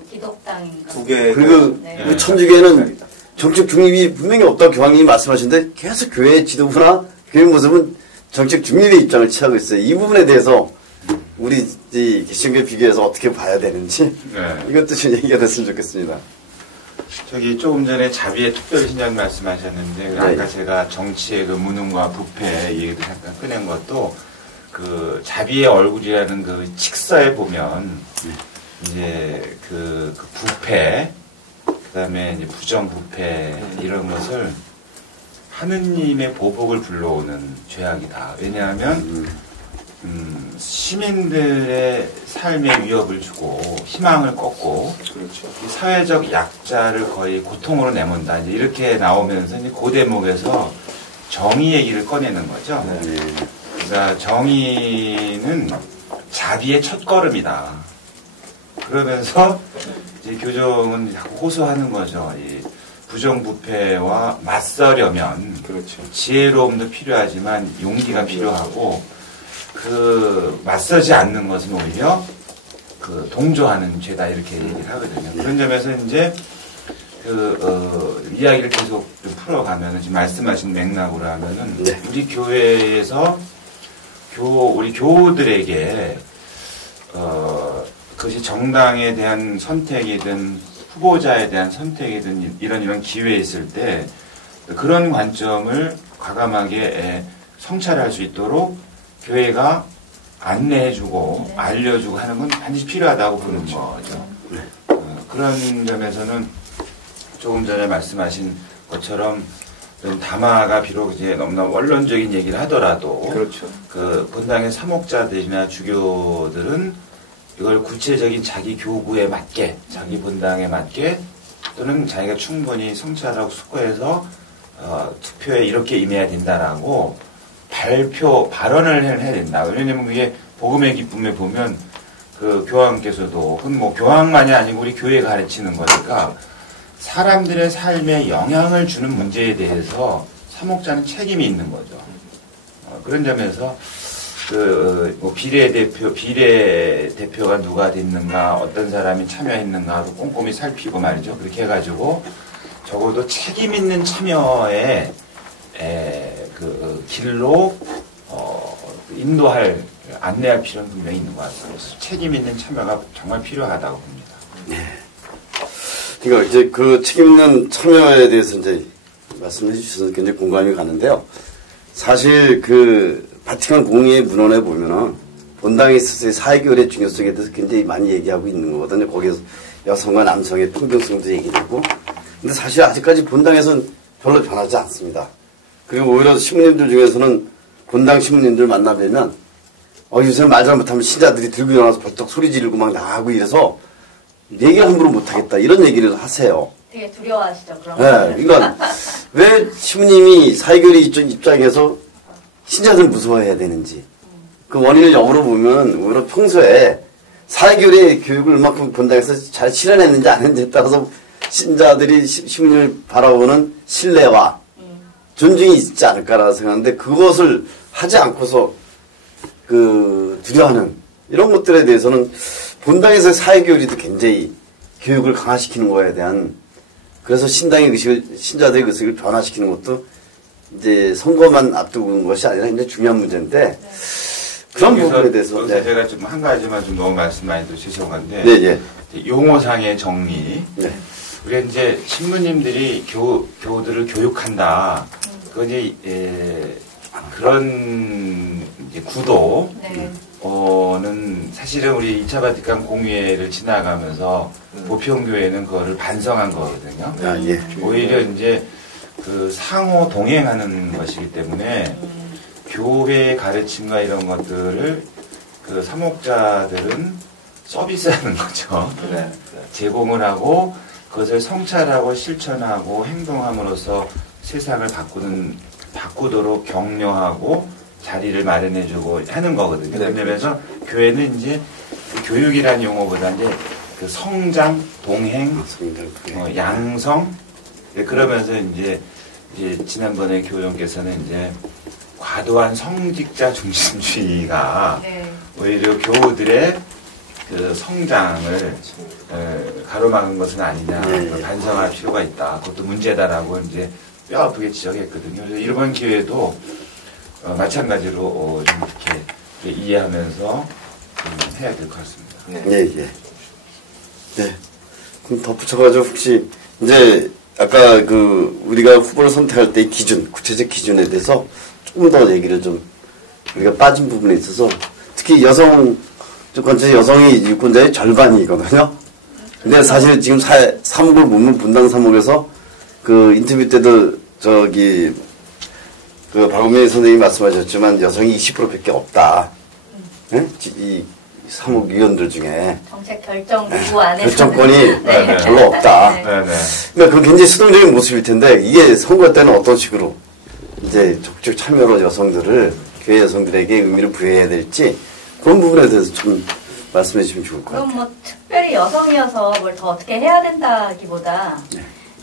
기독당인가. 두 개. 그리고 그 천주교회는 정책 중립이 분명히 없다고 교황님이 말씀하시는데 계속 교회의 지도부나 교회 모습은 정책 중립의 입장을 취하고 있어요. 이 부분에 대해서 우리 개신교에 비교해서 어떻게 봐야 되는지 네. 이것도 좀 얘기가 됐으면 좋겠습니다. 저기 조금 전에 자비의 특별신장 말씀하셨는데 네. 아까 제가 정치의 그 무능과 부패 얘기도 잠깐 꺼낸 것도 그 자비의 얼굴이라는 그 칙사에 보면 이제 그 부패 그다음에 이제 부정부패 이런 것을 하느님의 보복을 불러오는 죄악이다. 왜냐하면 시민들의 삶에 위협을 주고 희망을 꺾고 그렇죠. 이 사회적 약자를 거의 고통으로 내몬다. 이제 이렇게 나오면서 이제 그 대목에서 정의 얘기를 꺼내는 거죠. 네. 그러니까 정의는 자비의 첫걸음이다. 그러면서 이제 교정은 자꾸 호소하는 거죠. 이 부정부패와 맞서려면 그렇죠. 지혜로움도 필요하지만 용기가 필요하고 그 맞서지 않는 것은 오히려 그 동조하는 죄다 이렇게 얘기를 하거든요. 그런 점에서 이제 이야기를 계속 좀 풀어가면은 지금 말씀하신 맥락으로 하면은 네. 우리 교회에서 우리 교우들에게 그것이 정당에 대한 선택이든 후보자에 대한 선택이든 이런 기회에 있을 때 그런 관점을 과감하게 성찰할 수 있도록 교회가 안내해주고 네. 알려주고 하는 건 반드시 필요하다고 보는 거죠. 그런 점에서는 조금 전에 말씀하신 것처럼 좀 담화가 비록 이제 너무나 원론적인 얘기를 하더라도 그렇죠. 그 본당의 사목자들이나 주교들은 이걸 구체적인 자기 교구에 맞게, 자기 본당에 맞게 또는 자기가 충분히 성찰하고 숙고해서 투표에 이렇게 임해야 된다라고 발언을 해야 된다. 왜냐면 그게 복음의 기쁨에 보면 그 교황께서도 그건 뭐 교황만이 아니고 우리 교회가 가르치는 거니까 사람들의 삶에 영향을 주는 문제에 대해서 사목자는 책임이 있는 거죠. 그런 점에서 뭐 비례대표가 누가 됐는가, 어떤 사람이 참여했는가도 꼼꼼히 살피고 말이죠. 그렇게 해가지고 적어도 책임 있는 참여의 그 길로 인도할, 안내할 필요는 분명히 있는 것 같습니다. 책임 있는 참여가 정말 필요하다고 봅니다. 그러니까 이제 그 책임 있는 참여에 대해서 이제 말씀해 주셔서 굉장히 공감이 가는데요. 사실 그 바티칸 공의회 문헌에 보면은 본당에 있어서의 사회교류의 중요성에 대해서 굉장히 많이 얘기하고 있는 거거든요. 거기에서 여성과 남성의 평등성도 얘기하고. 근데 사실 아직까지 본당에서는 별로 변하지 않습니다. 그리고 오히려 신부님들 중에서는 본당 신부님들 만나뵈면 요새 말 잘못하면 신자들이 들고 일어나서 벌떡 소리 지르고 막 나가고 이래서 얘기를 함부로 못하겠다 이런 얘기를 하세요. 되게 두려워하시죠, 그런 네, 그러니까 왜 신부님이 사회교리 입장에서 신자들 무서워해야 되는지 그 원인을 역으로 보면 오히려 평소에 사회교리 교육을 얼마큼 본당에서 잘 실현했는지 안 했는지에 따라서 신자들이 신부님을 바라보는 신뢰와 존중이 있지 않을까라고 생각하는데 그것을 하지 않고서 그 두려워하는 이런 것들에 대해서는 본당에서의 사회교리도 굉장히 교육을 강화시키는 거에 대한 그래서 신당의 의식을 신자들의 의식을 변화시키는 것도 이제 선거만 앞두고 있는 것이 아니라 굉장히 중요한 문제인데 그런 부분에 대해서 거기서 제가 좀 한 가지만 좀 너무 말씀 많이 또 죄송한데 네. 용어상의 정리 네. 우리가 이제 신부님들이 교우들을 교육한다. 그 이제 그런 이제 구도. 네. 는 사실은 우리 2차 바티칸 공의회를 지나가면서 보편교회는 그거를 반성한 거거든요. 아, 예. 오히려 이제 그 상호 동행하는 것이기 때문에 교회의 가르침과 이런 것들을 그 사목자들은 서비스하는 거죠. 네. 제공을 하고 그것을 성찰하고 실천하고 행동함으로써 세상을 바꾸도록 격려하고 자리를 마련해주고 하는 거거든요. 네, 그러면서 교회는 이제 그 교육이라는 용어보다 이제 그 성장, 동행, 양성, 그러면서 이제 지난번에 교우님께서는 이제 과도한 성직자 중심주의가 네. 오히려 교우들의 그 성장을 가로막은 것은 아니냐, 반성할 필요가 있다. 그것도 문제다라고 이제 뼈 아프게 지적했거든요. 그래서 이번 기회도 마찬가지로 좀 이렇게 이해하면서 해야 될 것 같습니다. 예. 네. 그럼 덧붙여가지고 혹시 이제 아까 우리가 후보를 선택할 때 기준, 구체적 기준에 대해서 조금 더 얘기를 좀 우리가 빠진 부분에 있어서 특히 전체 여성이 유권자의 절반이거든요. 근데 사실 지금 사목을 보면 분당 사목에서 인터뷰 때도 박원민 선생님이 말씀하셨지만 여성이 20%밖에 없다. 네? 이 사무위원들 중에 정책 결정 누구 안에 결정권이 별로 없다. 네. 그러니까 그 굉장히 수동적인 모습일 텐데 이게 선거 때는 어떤 식으로 이제 적극 참여로 여성들을 교회 여성들에게 의미를 부여해야 될지 그런 부분에 대해서 좀 말씀해 주시면 좋을 것 같아요. 그럼 뭐 특별히 여성이어서 뭘 더 어떻게 해야 된다기보다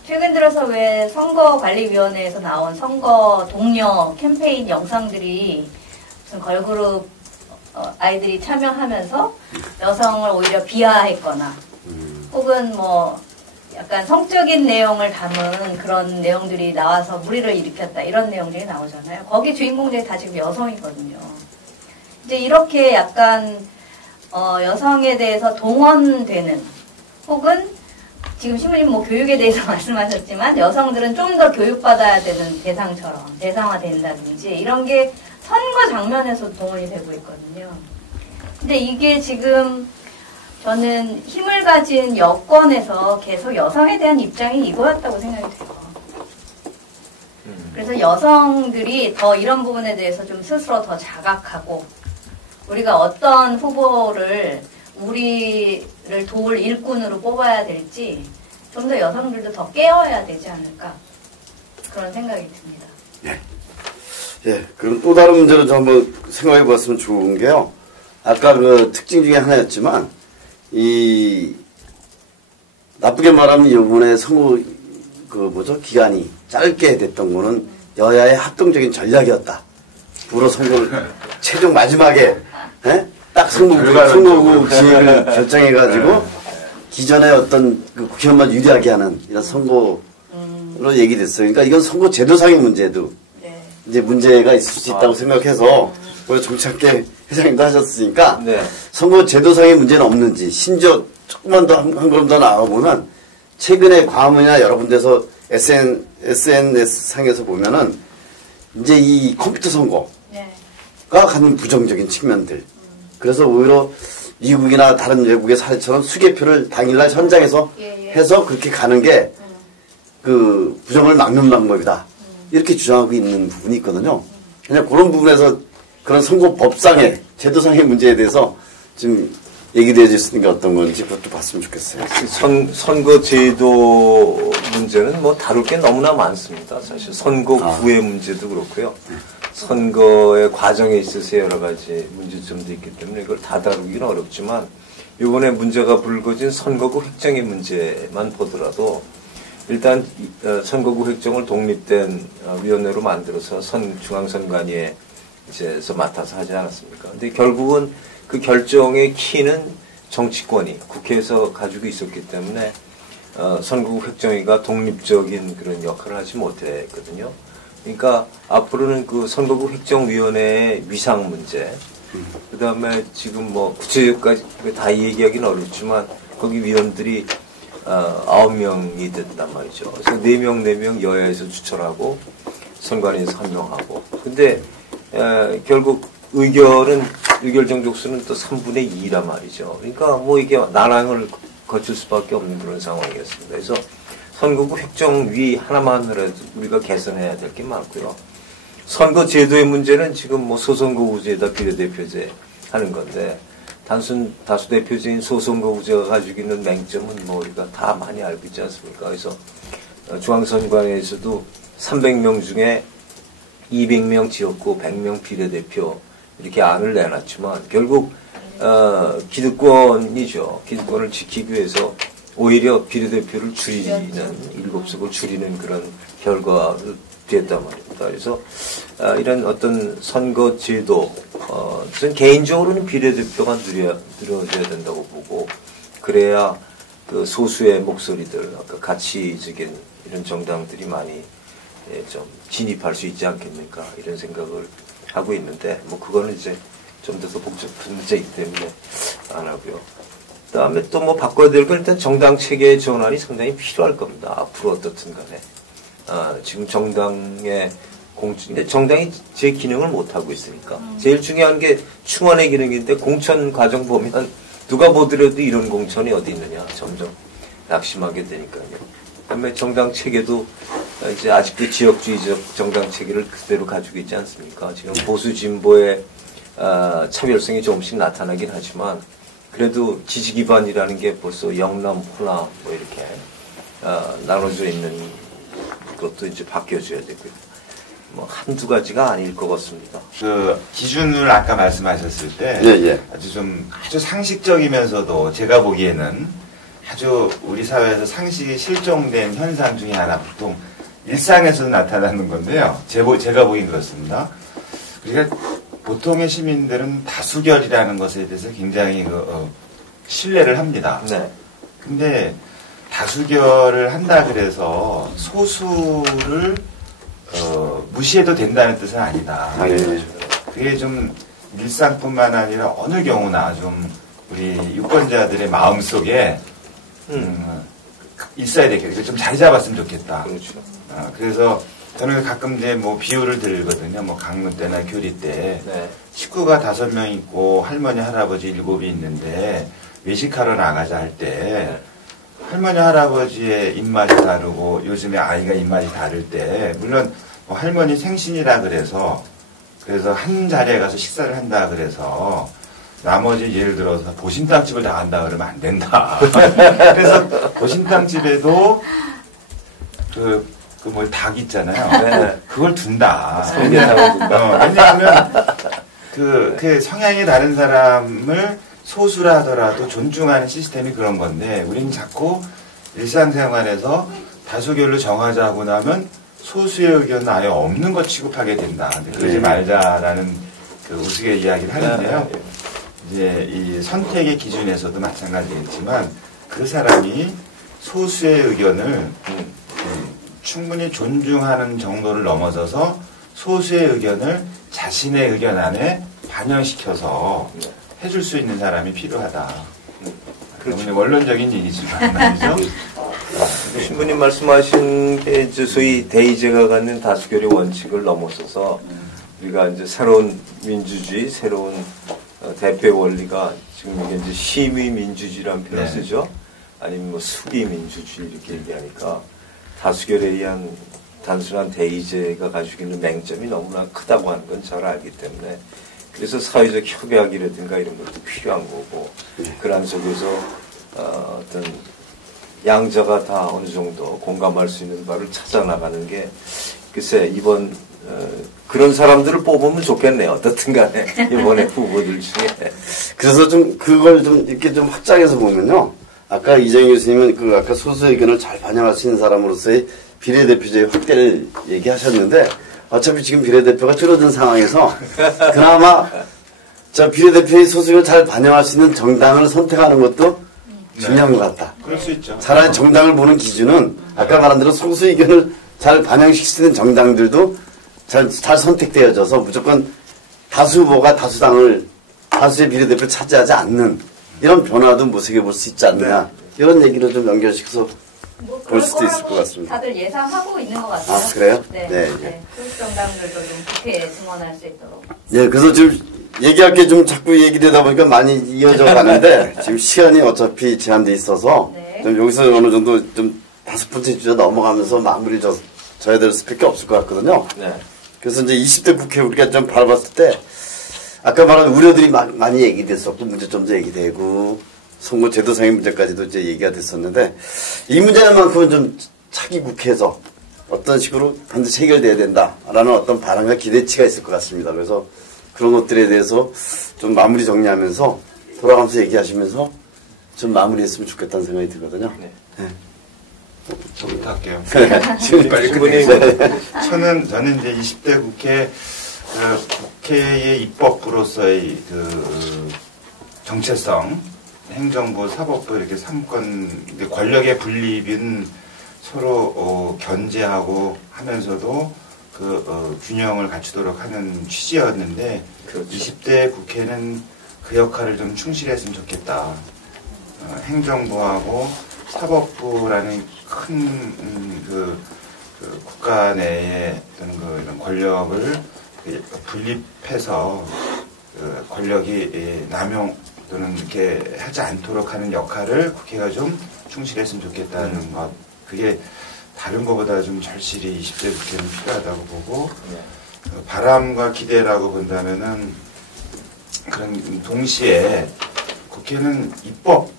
최근 들어서 왜 선거관리위원회에서 나온 선거 독려 캠페인 영상들이 무슨 걸그룹 아이들이 참여하면서 여성을 오히려 비하했거나 혹은 뭐 약간 성적인 내용을 담은 그런 내용들이 나와서 무리를 일으켰다 이런 내용들이 나오잖아요. 거기 주인공들이 다 지금 여성이거든요. 이제 이렇게 약간 여성에 대해서 동원되는 혹은 지금 신부님 뭐 교육에 대해서 말씀하셨지만 여성들은 좀 더 교육받아야 되는 대상처럼 대상화된다든지 이런 게 선거 장면에서 동원이 되고 있거든요. 근데 이게 지금 저는 힘을 가진 여권에서 계속 여성에 대한 입장이 이거였다고 생각이 돼요. 그래서 여성들이 더 이런 부분에 대해서 좀 스스로 더 자각하고 우리가 어떤 후보를 우리를 도울 일꾼으로 뽑아야 될지 좀 더 여성들도 더 깨어야 되지 않을까 그런 생각이 듭니다. 예, 그럼 또 다른 문제로 좀 한번 생각해 봤으면 좋은 게요. 아까 특징 중에 하나였지만 나쁘게 말하면 이번에 선거 기간이 짧게 됐던 거는 여야의 합동적인 전략이었다. 부로 선거를 최종 마지막에 딱 선거구 지역을 결정해가지고 기존의 어떤 국회의원만 유리하게 하는 이런 선거로 얘기됐어요. 그러니까 이건 선거 제도상의 문제도 이제 문제가 있을 수 있다고 생각해서 우리 정치학계 회장님도 하셨으니까 선거 제도상의 문제는 없는지 심지어 조금만 더 한 걸음 더 나아가보면 최근에 광화문이나 여러 군데서 SNS 상에서 보면은 이제 이 컴퓨터 선거가 갖는 부정적인 측면들 그래서 오히려 미국이나 다른 외국의 사례처럼 수개표를 당일날 현장에서 해서 그렇게 가는 게 부정을 막는 방법이다. 이렇게 주장하고 있는 부분이 있거든요. 그냥 그런 부분에서 그런 선거법상의 제도상의 문제에 대해서 좀 얘기되어질 수 있는 게 어떤 건지 그것도 봤으면 좋겠어요. 선거제도 문제는 뭐 다룰 게 너무나 많습니다. 사실 선거구의 문제도 그렇고요. 선거의 과정에 있어서 여러 가지 문제점도 있기 때문에 이걸 다 다루기는 어렵지만 이번에 문제가 불거진 선거구 획정의 문제만 보더라도 일단 선거구 획정을 독립된 위원회로 만들어서 중앙선관위에서 맡아서 하지 않았습니까? 근데 결국은 그 결정의 키는 정치권이 국회에서 가지고 있었기 때문에 선거구 획정위가 독립적인 그런 역할을 하지 못했거든요. 그러니까 앞으로는 그 선거구 획정위원회의 위상 문제, 그 다음에 지금 뭐 구체적까지 다 얘기하기는 어렵지만 거기 위원들이 9명이 됐단 말이죠. 그래서 4명 여야에서 추천하고 선관위에서 1명하고. 근데 결국 의결 정족수는 또 3분의 2란 말이죠. 그러니까 뭐 이게 난항을 거칠 수밖에 없는 그런 상황이었습니다. 그래서 선거구 획정위 하나만으로도 우리가 개선해야 될 게 많고요. 선거 제도의 문제는 지금 뭐 소선거구제에다 비례대표제 하는 건데 단순 다수대표제인 소선거구제가 가지고 있는 맹점은 뭐 우리가 다 많이 알고 있지 않습니까? 그래서 중앙선관위에서도 300명 중에 200명 지역구 100명 비례대표 이렇게 안을 내놨지만 결국 기득권이죠. 기득권을 지키기 위해서 오히려 비례대표를 줄이는 7석을 줄이는 그런 결과를 됐단 말입니다. 그래서 이런 어떤 선거 제도 저는 개인적으로는 비례대표가 늘어져야 된다고 보고 그래야 그 소수의 목소리들 아까 가치적인 이런 정당들이 많이 좀 진입할 수 있지 않겠습니까? 이런 생각을 하고 있는데 뭐 그거는 이제 좀 더 복잡한 문제이기 때문에 안 하고요. 그다음에 또 뭐 바꿔야 될 건 일단 정당 체계 전환이 상당히 필요할 겁니다. 앞으로 어떻든 간에 지금 정당의 근데 정당이 제 기능을 못 하고 있으니까 제일 중요한 게 충원의 기능인데 공천 과정 보면 누가 보더라도 이런 공천이 어디 있느냐 점점 낙심하게 되니까요. 그다음에 정당 체계도 이제 아직도 지역주의적 정당 체계를 그대로 가지고 있지 않습니까? 지금 보수 진보의 차별성이 조금씩 나타나긴 하지만 그래도 지지 기반이라는 게 벌써 영남, 호남 뭐 이렇게 나눠져 있는 것도 이제 바뀌어줘야 되고요. 뭐 한두 가지가 아닐 것 같습니다. 그 기준을 아까 말씀하셨을 때 예. 아주 상식적이면서도 제가 보기에는 아주 우리 사회에서 상식이 실종된 현상 중에 하나 보통 일상에서도 나타나는 건데요. 제가 보기엔 그렇습니다. 그러니까 보통의 시민들은 다수결이라는 것에 대해서 굉장히 신뢰를 합니다. 네. 근데 다수결을 한다 그래서 소수를 무시해도 된다는 뜻은 아니다. 네. 그게 좀 일상뿐만 아니라 어느 경우나 좀 우리 유권자들의 마음속에 있어야 되겠다. 좀 자리 잡았으면 좋겠다. 그렇죠. 그래서 저는 가끔 이제 뭐 비유를 들거든요. 뭐 강문 때나 교리 때 네. 식구가 5명 있고 할머니 할아버지 7이 있는데 외식하러 나가자 할 때 할머니 할아버지의 입맛이 다르고 요즘에 아이가 입맛이 다를 때 물론 뭐 할머니 생신이라 그래서 한 자리에 가서 식사를 한다 그래서 나머지 예를 들어서 보신탕집을 나간다 그러면 안 된다. 그래서 보신탕집에도 닭 있잖아요. 네. 그걸 둔다. 둔다. 왜냐하면 그 성향이 다른 사람을 소수라 하더라도 존중하는 시스템이 그런 건데 우리는 자꾸 일상생활에서 다수결로 정하자고 나면 소수의 의견은 아예 없는 것 취급하게 된다. 근데 그러지 말자라는 그 우스개 이야기를 하는데요. 이제 이 선택의 기준에서도 마찬가지겠지만 그 사람이 소수의 의견을 충분히 존중하는 정도를 넘어서서 소수의 의견을 자신의 의견 안에 반영시켜서 해줄 수 있는 사람이 필요하다. 그렇죠. 원론적인 얘기지만 말이죠. 신부님 말씀하신 게 이제 소위 대의제가 갖는 다수결의 원칙을 넘어서서 우리가 이제 새로운 민주주의, 새로운 대표의 원리가 지금 이게 이제 심의 민주주의라는 표현을 쓰죠. 아니면 뭐 수기 민주주의 이렇게 얘기하니까 다수결에 의한 단순한 대의제가 가지고 있는 맹점이 너무나 크다고 하는 건 잘 알기 때문에 그래서 사회적 협약이라든가 이런 것도 필요한 거고 그런 속에서 어떤 양자가 다 어느 정도 공감할 수 있는 바를 찾아 나가는 게 글쎄 이번 그런 사람들을 뽑으면 좋겠네요. 어떻든 간에 이번에 후보들 중에. 그래서 좀 그걸 좀 이렇게 좀 확장해서 보면요. 아까 이정희 교수님은 아까 소수 의견을 잘 반영할 수 있는 사람으로서의 비례대표제의 확대를 얘기하셨는데 어차피 지금 비례대표가 줄어든 상황에서 그나마 저 비례대표의 소수 의견을 잘 반영할 수 있는 정당을 선택하는 것도 중요한 것 같다. 그럴 수 있죠. 차라리 정당을 보는 기준은 아까 말한 대로 소수 의견을 잘 반영시키는 정당들도 잘 선택되어져서 무조건 다수 후보가 다수의 비례대표를 차지하지 않는 이런 변화도 모색해 볼 수 있지 않느냐. 이런 얘기를 좀 연결시켜서 볼 수도 있을 것 같습니다. 다들 예상하고 있는 것 같아요. 아, 그래요? 네. 소수 정당들도 좀 국회에 증언할 수 있도록. 예, 그래서 지금 얘기할 게 좀 자꾸 얘기되다 보니까 많이 이어져 가는데 지금 시간이 어차피 제한돼 있어서 좀 여기서 어느 정도 좀 5번째 주제 넘어가면서 마무리 져야 될 수밖에 없을 것 같거든요. 네. 그래서 이제 20대 국회 우리가 좀 바라봤을 때 아까 말한 우려들이 많이 얘기됐었고 문제점도 얘기되고 선거 제도상의 문제까지도 이제 얘기가 됐었는데 이 문제만큼은 좀 차기 국회에서 어떤 식으로 반드시 해결돼야 된다라는 어떤 바람과 기대치가 있을 것 같습니다. 그래서 그런 것들에 대해서 좀 마무리 정리하면서 돌아가면서 얘기하시면서 좀 마무리했으면 좋겠다는 생각이 들거든요. 네. 네. 저부터 할게요. 지금 빨리 끝내겠어요. 저는 이제 20대 국회의 입법부로서의 정체성, 행정부, 사법부 이렇게 3권 권력의 분립은 서로 견제하고 하면서도 균형을 갖추도록 하는 취지였는데 그렇죠. 20대 국회는 그 역할을 좀 충실했으면 좋겠다. 행정부하고 사법부라는 큰 국가 내의 어떤 이런 권력을 분립해서 권력이 남용 또는 이렇게 하지 않도록 하는 역할을 국회가 좀 충실했으면 좋겠다는 것. 그게 다른 것보다 좀 절실히 20대 국회는 필요하다고 보고 바람과 기대라고 본다면은 그런 동시에 국회는 입법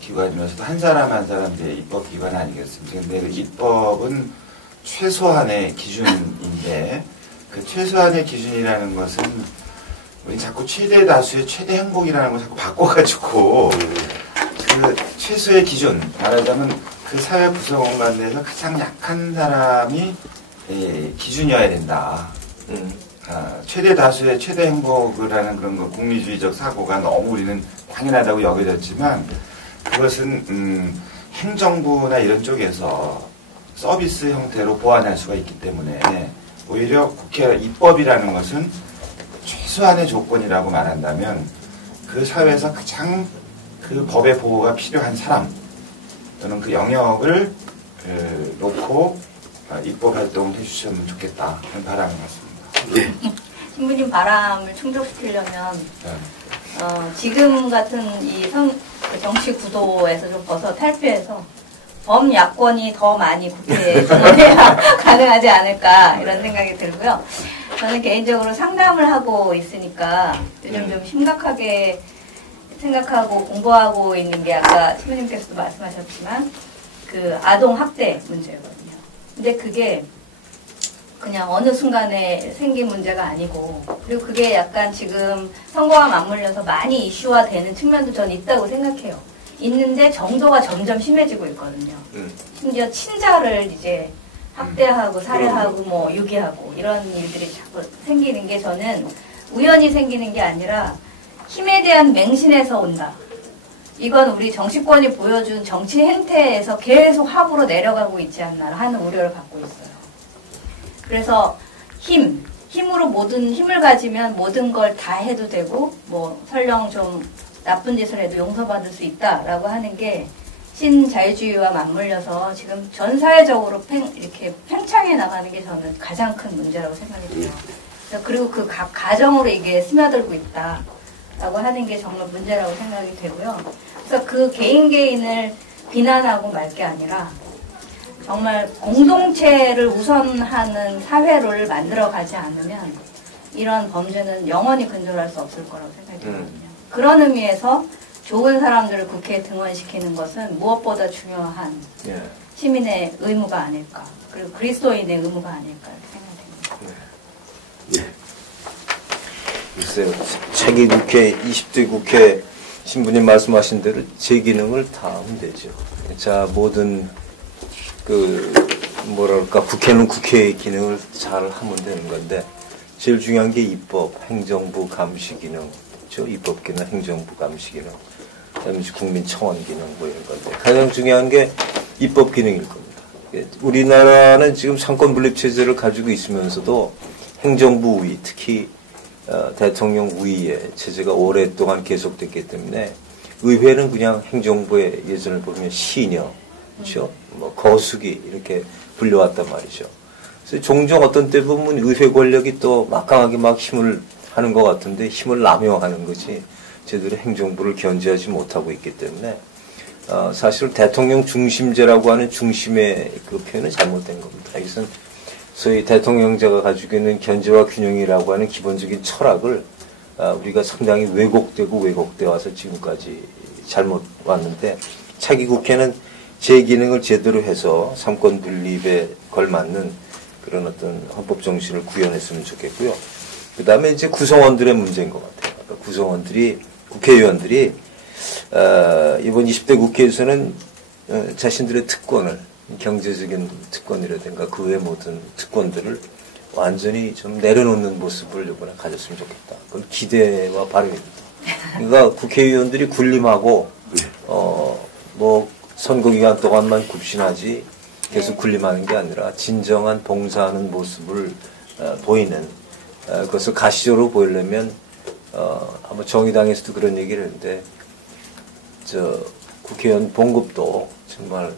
기관이면서도 한 사람 한 사람의 입법 기관 아니겠습니까? 근데 그 입법은 최소한의 기준인데 그 최소한의 기준이라는 것은 우리 자꾸 최대 다수의 최대 행복이라는 걸 자꾸 바꿔가지고 그 최소의 기준 말하자면 그 사회 구성원 가운데서 가장 약한 사람이 기준이어야 된다. 최대 다수의 최대 행복을 하는 그런 거 국리주의적 사고가 너무 우리는 당연하다고 여겨졌지만 그것은 행정부나 이런 쪽에서 서비스 형태로 보완할 수가 있기 때문에 오히려 국회 입법이라는 것은 최소한의 조건이라고 말한다면 그 사회에서 가장 그 법의 보호가 필요한 사람 또는 그 영역을 놓고 입법 활동을 해주셨으면 좋겠다 하는 바람인 것 같습니다. 네. 신부님 바람을 충족시키려면 지금 같은 이 정치 구도에서 좀 탈피해서 범야권이 더 많이 국회에 증언해야 가능하지 않을까 이런 생각이 들고요. 저는 개인적으로 상담을 하고 있으니까 요즘 좀 심각하게 생각하고 공부하고 있는 게 아까 신부님께서도 말씀하셨지만 그 아동 학대 문제거든요. 근데 그게 그냥 어느 순간에 생긴 문제가 아니고 그리고 그게 약간 지금 선거와 맞물려서 많이 이슈화되는 측면도 저는 있다고 생각해요. 있는데 정도가 점점 심해지고 있거든요. 심지어 친자를 이제 학대하고 살해하고 뭐 유기하고 이런 일들이 자꾸 생기는 게 저는 우연히 생기는 게 아니라 힘에 대한 맹신에서 온다. 이건 우리 정치권이 보여준 정치 행태에서 계속 합으로 내려가고 있지 않나 하는 우려를 갖고 있어요. 그래서 힘으로 모든 힘을 가지면 모든 걸 다 해도 되고 뭐 설령 좀 나쁜 짓을 해도 용서받을 수 있다라고 하는 게 신자유주의와 맞물려서 지금 전 사회적으로 이렇게 팽창해 나가는 게 저는 가장 큰 문제라고 생각이 들어요. 그리고 그 각 가정으로 이게 스며들고 있다라고 하는 게 정말 문제라고 생각이 되고요. 그래서 그 개인을 비난하고 말 게 아니라 정말 공동체를 우선하는 사회를 만들어가지 않으면 이런 범죄는 영원히 근절할 수 없을 거라고 생각이 들거든요. 그런 의미에서 좋은 사람들을 국회에 등원시키는 것은 무엇보다 중요한 시민의 의무가 아닐까. 그리고 그리스도인의 의무가 아닐까 생각됩니다. 글쎄요. 차기 국회, 20대 국회 신부님 말씀하신 대로 제 기능을 다 하면 되죠. 자, 모든 국회는 국회의 기능을 잘 하면 되는 건데 제일 중요한 게 입법, 행정부 감시 기능, 입법 기능, 행정부 감시 기능, 그다음에 국민청원 기능 뭐 이런 건데 가장 중요한 게 입법 기능일 겁니다. 우리나라는 지금 상권 분립 체제를 가지고 있으면서도 행정부 우위, 특히 대통령 우위의 체제가 오랫동안 계속됐기 때문에 의회는 그냥 행정부의 예전을 보면 시녀, 그렇죠? 뭐 거수기 이렇게 불려왔단 말이죠. 그래서 종종 어떤 때 보면 의회 권력이 또 막강하게 막 힘을 하는 것 같은데 힘을 남용하는 거지 제대로 행정부를 견제하지 못하고 있기 때문에 사실 대통령 중심제라고 하는 중심의 그 표현은 잘못된 겁니다. 이것은 소위 대통령제가 가지고 있는 견제와 균형이라고 하는 기본적인 철학을 우리가 상당히 왜곡돼 와서 지금까지 잘못 왔는데 차기 국회는 제 기능을 제대로 해서 삼권 분립에 걸맞는 그런 어떤 헌법 정신을 구현했으면 좋겠고요. 그 다음에 이제 구성원들의 문제인 것 같아요. 그러니까 국회의원들이 이번 20대 국회에서는 자신들의 특권을 경제적인 특권이라든가 그 외 모든 특권들을 완전히 좀 내려놓는 모습을 이번에 가졌으면 좋겠다. 그건 기대와 바람입니다. 그러니까 국회의원들이 군림하고 뭐 선거 기간 동안만 굽신하지 계속 군림하는 게 아니라 진정한 봉사하는 모습을 보이는 그것을 가시적으로 보이려면 아마 정의당에서도 그런 얘기를 했는데 국회의원 봉급도 정말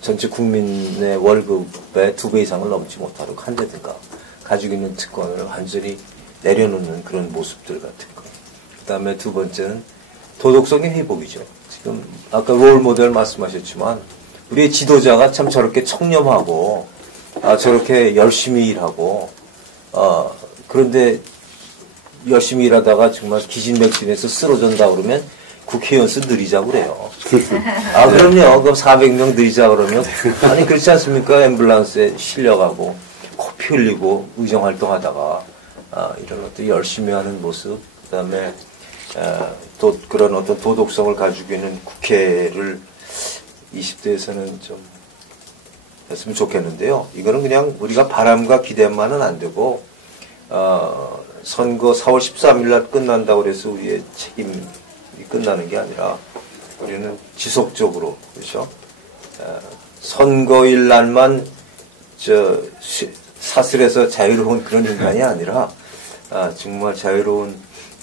전체 국민의 월급의 2배 이상을 넘지 못하도록 한다든가 가지고 있는 특권을 완전히 내려놓는 그런 모습들 같은 거. 그 다음에 두 번째는 도덕성의 회복이죠. 지금 아까 롤 모델 말씀하셨지만 우리의 지도자가 참 저렇게 청렴하고 저렇게 열심히 일하고 그런데 열심히 일하다가 정말 기진맥진해서 쓰러진다 그러면 국회의원수 느리자고 그래요. 그럼요. 그럼 400명 느리자 그러면 아니 그렇지 않습니까? 앰뷸런스에 실려가고 코피 흘리고 의정활동 하다가 이런 어떤 열심히 하는 모습 그다음에 또 그런 어떤 도덕성을 가지고 있는 국회를 20대에서는 좀 했으면 좋겠는데요. 이거는 그냥 우리가 바람과 기대만은 안 되고 선거 4월 13일 날 끝난다고 해서 우리의 책임이 끝나는 게 아니라 우리는 지속적으로 그렇죠. 선거일 날만 사슬에서 자유로운 그런 인간이 아니라 정말 자유로운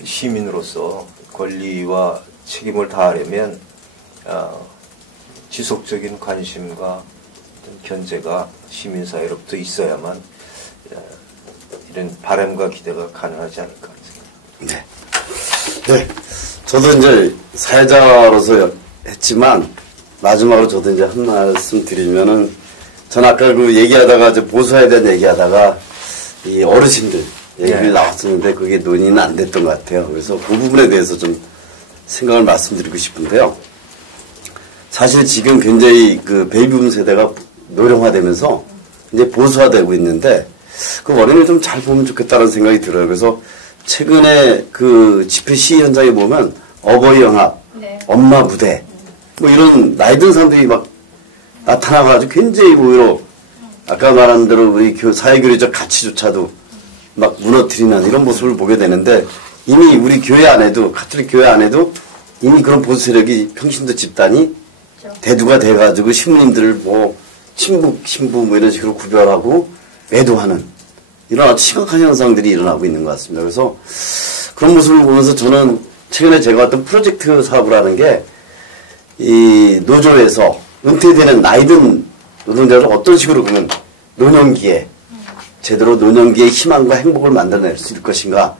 시민으로서 권리와 책임을 다하려면 지속적인 관심과 견제가 시민사회로부터 있어야만 이런 바람과 기대가 가능하지 않을까 네. 네. 저도 이제 사회자로서 했지만 마지막으로 저도 이제 한 말씀 드리면은 전 아까 그 얘기하다가 이제 보수화에 대한 얘기하다가 이 어르신들 얘기를 나왔었는데 그게 논의는 안 됐던 것 같아요. 그래서 그 부분에 대해서 좀 생각을 말씀드리고 싶은데요. 사실 지금 굉장히 그 베이비붐 세대가 노령화되면서 이제 보수화되고 있는데 그 원인을 좀 잘 보면 좋겠다는 생각이 들어요. 그래서 최근에 그 집회 시위 현장에 보면 어버이 연합, 네. 엄마 부대 뭐 이런 나이 든 사람들이 막 나타나가지고 굉장히 오히려 아까 말한 대로 우리 사회교류적 가치조차도 막 무너뜨리는 이런 모습을 보게 되는데 이미 우리 교회 안에도 가톨릭 교회 안에도 이미 그런 보수 세력이 평신도 집단이 그렇죠. 대두가 돼가지고 신부님들을 뭐 친북 신부 뭐 이런 식으로 구별하고 매도하는 이런 아주 심각한 현상들이 일어나고 있는 것 같습니다. 그래서 그런 모습을 보면서 저는 최근에 제가 어떤 프로젝트 사업을 하는 게 이 노조에서 은퇴되는 나이든 노동자를 어떤 식으로 그러면 노년기에 제대로 노년기에 희망과 행복을 만들어낼 수 있을 것인가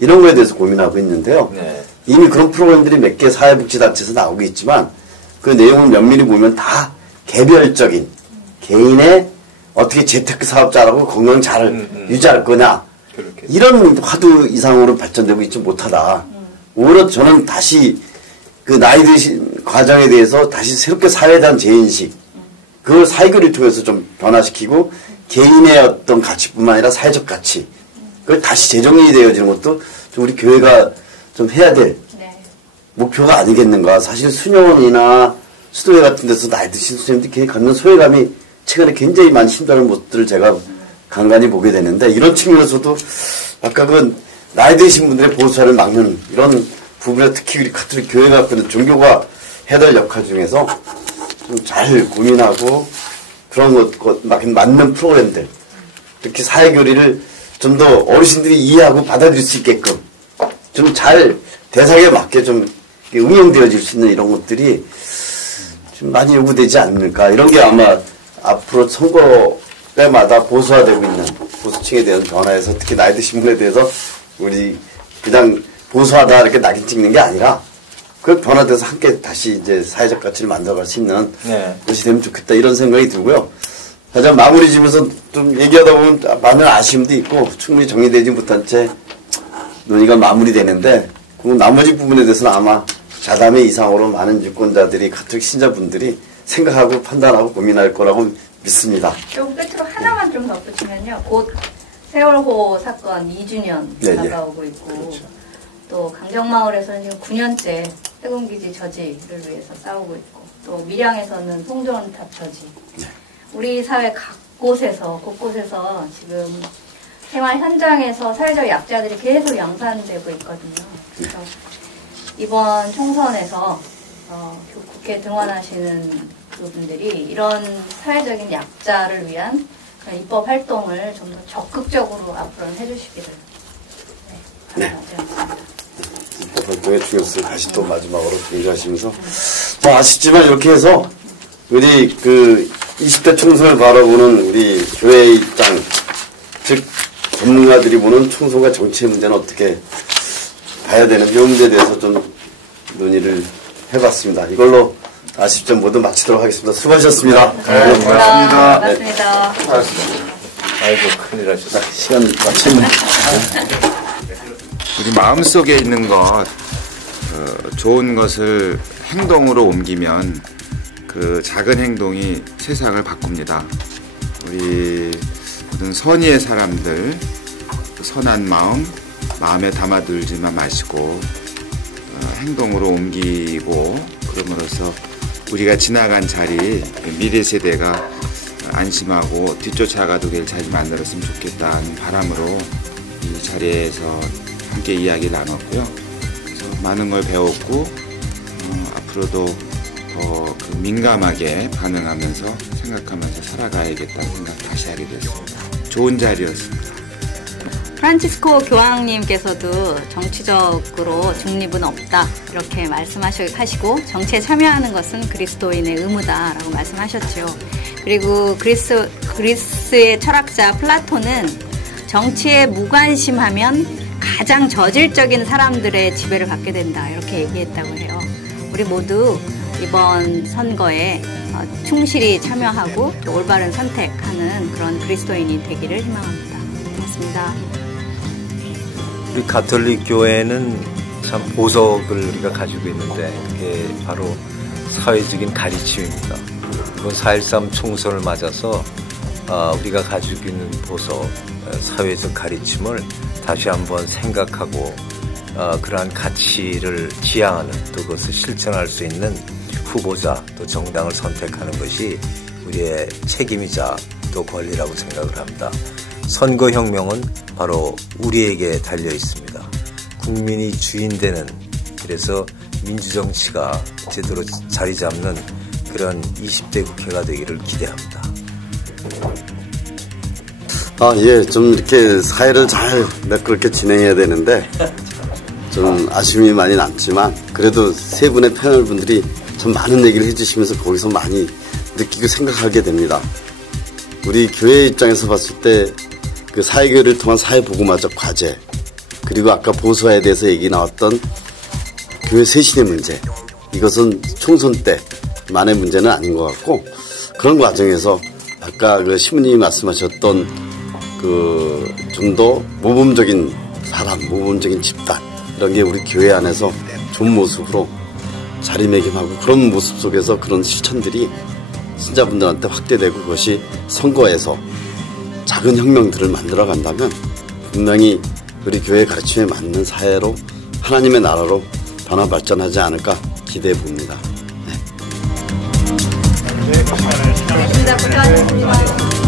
이런 거에 대해서 고민하고 있는데요. 네. 이미 그런 프로그램들이 몇 개 사회복지단체에서 나오고 있지만 그 내용을 면밀히 보면 다 개별적인 개인의 어떻게 재테크 사업자라고 건강 잘 유지할 거냐 그렇게. 이런 화두 이상으로 발전되고 있지 못하다. 오히려 저는 다시 그 나이 드신 과정에 대해서 다시 새롭게 사회에 대한 재인식 그걸 사회교류를 통해서 좀 변화시키고 개인의 어떤 가치뿐만 아니라 사회적 가치 그걸 다시 재정립이 되어지는 것도 좀 우리 교회가 좀 해야 될 목표가 아니겠는가. 사실 수녀원이나 수도회 같은 데서 나이 드신 선생님들이 갖는 소외감이 최근에 굉장히 많이 힘들어하는 모습들을 제가 간간히 보게 되는데 이런 측면에서도 아까 그 나이 드신 분들의 보수화를 막는 이런 부분에 특히 우리 가톨릭 교회가 그런 종교가 해야 될 역할 중에서 좀 잘 고민하고 그런 것 맞는 프로그램들 특히 사회교리를 좀 더 어르신들이 이해하고 받아들일 수 있게끔 좀 잘 대상에 맞게 좀 응용되어질 수 있는 이런 것들이 좀 많이 요구되지 않을까. 이런 게 아마 앞으로 선거 때마다 보수화되고 있는 보수층에 대한 변화에서 특히 나이 드신 분에 대해서 우리 그냥 보수하다 이렇게 낙인 찍는 게 아니라 그 변화돼서 함께 다시 이제 사회적 가치를 만들어갈 수 있는 것이 되면 좋겠다 이런 생각이 들고요. 가장 마무리 지면서 좀 얘기하다 보면 많은 아쉬움도 있고 충분히 정리되지 못한 채 논의가 마무리되는데 그 나머지 부분에 대해서는 아마 자담회 이상으로 많은 유권자들이 가톨릭 신자분들이 생각하고 판단하고 고민할 거라고 믿습니다. 좀 끝으로 하나만 좀 덧붙이면요. 곧 세월호 사건 2주년 다가오고 있고 그렇죠. 또 강정마을에서는 지금 9년째 해군기지 저지를 위해서 싸우고 있고 또 밀양에서는 송전탑 저지 우리 사회 곳곳에서 지금 생활 현장에서 사회적 약자들이 계속 양산되고 있거든요. 그래서 이번 총선에서 국회 등원하시는 그분들이 이런 사회적인 약자를 위한 그런 입법 활동을 좀 더 적극적으로 앞으로는 해주시기를 바라겠습니다. 입법 활동의 중요성을 다시 또 마지막으로 강조하시면서 아쉽지만 이렇게 해서 우리 그 20대 총선을 바라보는 우리 교회의 입장, 즉 전문가들이 보는 총선과 정치의 문제는 어떻게 봐야 되는지 이 문제에 대해서 좀 논의를 해봤습니다. 이걸로 아쉽지만 모두 마치도록 하겠습니다. 수고하셨습니다. 네, 고맙습니다. 고맙습니다. 아이고, 큰일 하셨다. 시간 마쳤네. 우리 마음속에 있는 것, 좋은 것을 행동으로 옮기면 그 작은 행동이 세상을 바꿉니다. 우리 모든 선의의 사람들, 선한 마음에 담아두지만 마시고 행동으로 옮기고 그럼으로써 우리가 지나간 자리, 미래 세대가 안심하고 뒤쫓아가도 잘 만들었으면 좋겠다는 바람으로 이 자리에서 함께 이야기 나눴고요. 그래서 많은 걸 배웠고 앞으로도 더 민감하게 반응하면서 생각하면서 살아가야겠다는 생각 다시 하게 됐습니다. 좋은 자리였습니다. 프란치스코 교황님께서도 정치적으로 중립은 없다 이렇게 말씀하시고 정치에 참여하는 것은 그리스도인의 의무다라고 말씀하셨죠. 그리고 그리스의 철학자 플라톤은 정치에 무관심하면 가장 저질적인 사람들의 지배를 받게 된다 이렇게 얘기했다고 해요. 우리 모두 이번 선거에 충실히 참여하고 또 올바른 선택하는 그런 그리스도인이 되기를 희망합니다. 고맙습니다. 우리 가톨릭 교회는 참 보석을 우리가 가지고 있는데 그게 바로 사회적인 가르침입니다. 이번 4.13 총선을 맞아서 우리가 가지고 있는 보석, 사회적 가르침을 다시 한번 생각하고 그러한 가치를 지향하는 또 그것을 실천할 수 있는 후보자 또 정당을 선택하는 것이 우리의 책임이자 또 권리라고 생각을 합니다. 선거혁명은 바로 우리에게 달려 있습니다. 국민이 주인되는, 그래서 민주정치가 제대로 자리 잡는 그런 20대 국회가 되기를 기대합니다. 예, 좀 이렇게 사회를 잘 매끄럽게 진행해야 되는데 좀 아쉬움이 많이 남지만 그래도 세 분의 패널 분들이 참 많은 얘기를 해주시면서 거기서 많이 느끼고 생각하게 됩니다. 우리 교회 입장에서 봤을 때 그 사회교회를 통한 사회복음화적 과제, 그리고 아까 보수화에 대해서 얘기 나왔던 교회 쇄신의 문제, 이것은 총선 때만의 문제는 아닌 것 같고, 그런 과정에서 아까 그 시부님이 말씀하셨던 그 좀 더 모범적인 사람, 모범적인 집단, 이런 게 우리 교회 안에서 좋은 모습으로 자리매김하고 그런 모습 속에서 그런 실천들이 신자분들한테 확대되고 그것이 선거에서 작은 혁명들을 만들어 간다면 분명히 우리 교회의 가르침에 맞는 사회로, 하나님의 나라로 변화 발전하지 않을까 기대해 봅니다. 고맙습니다. 고생하셨습니다.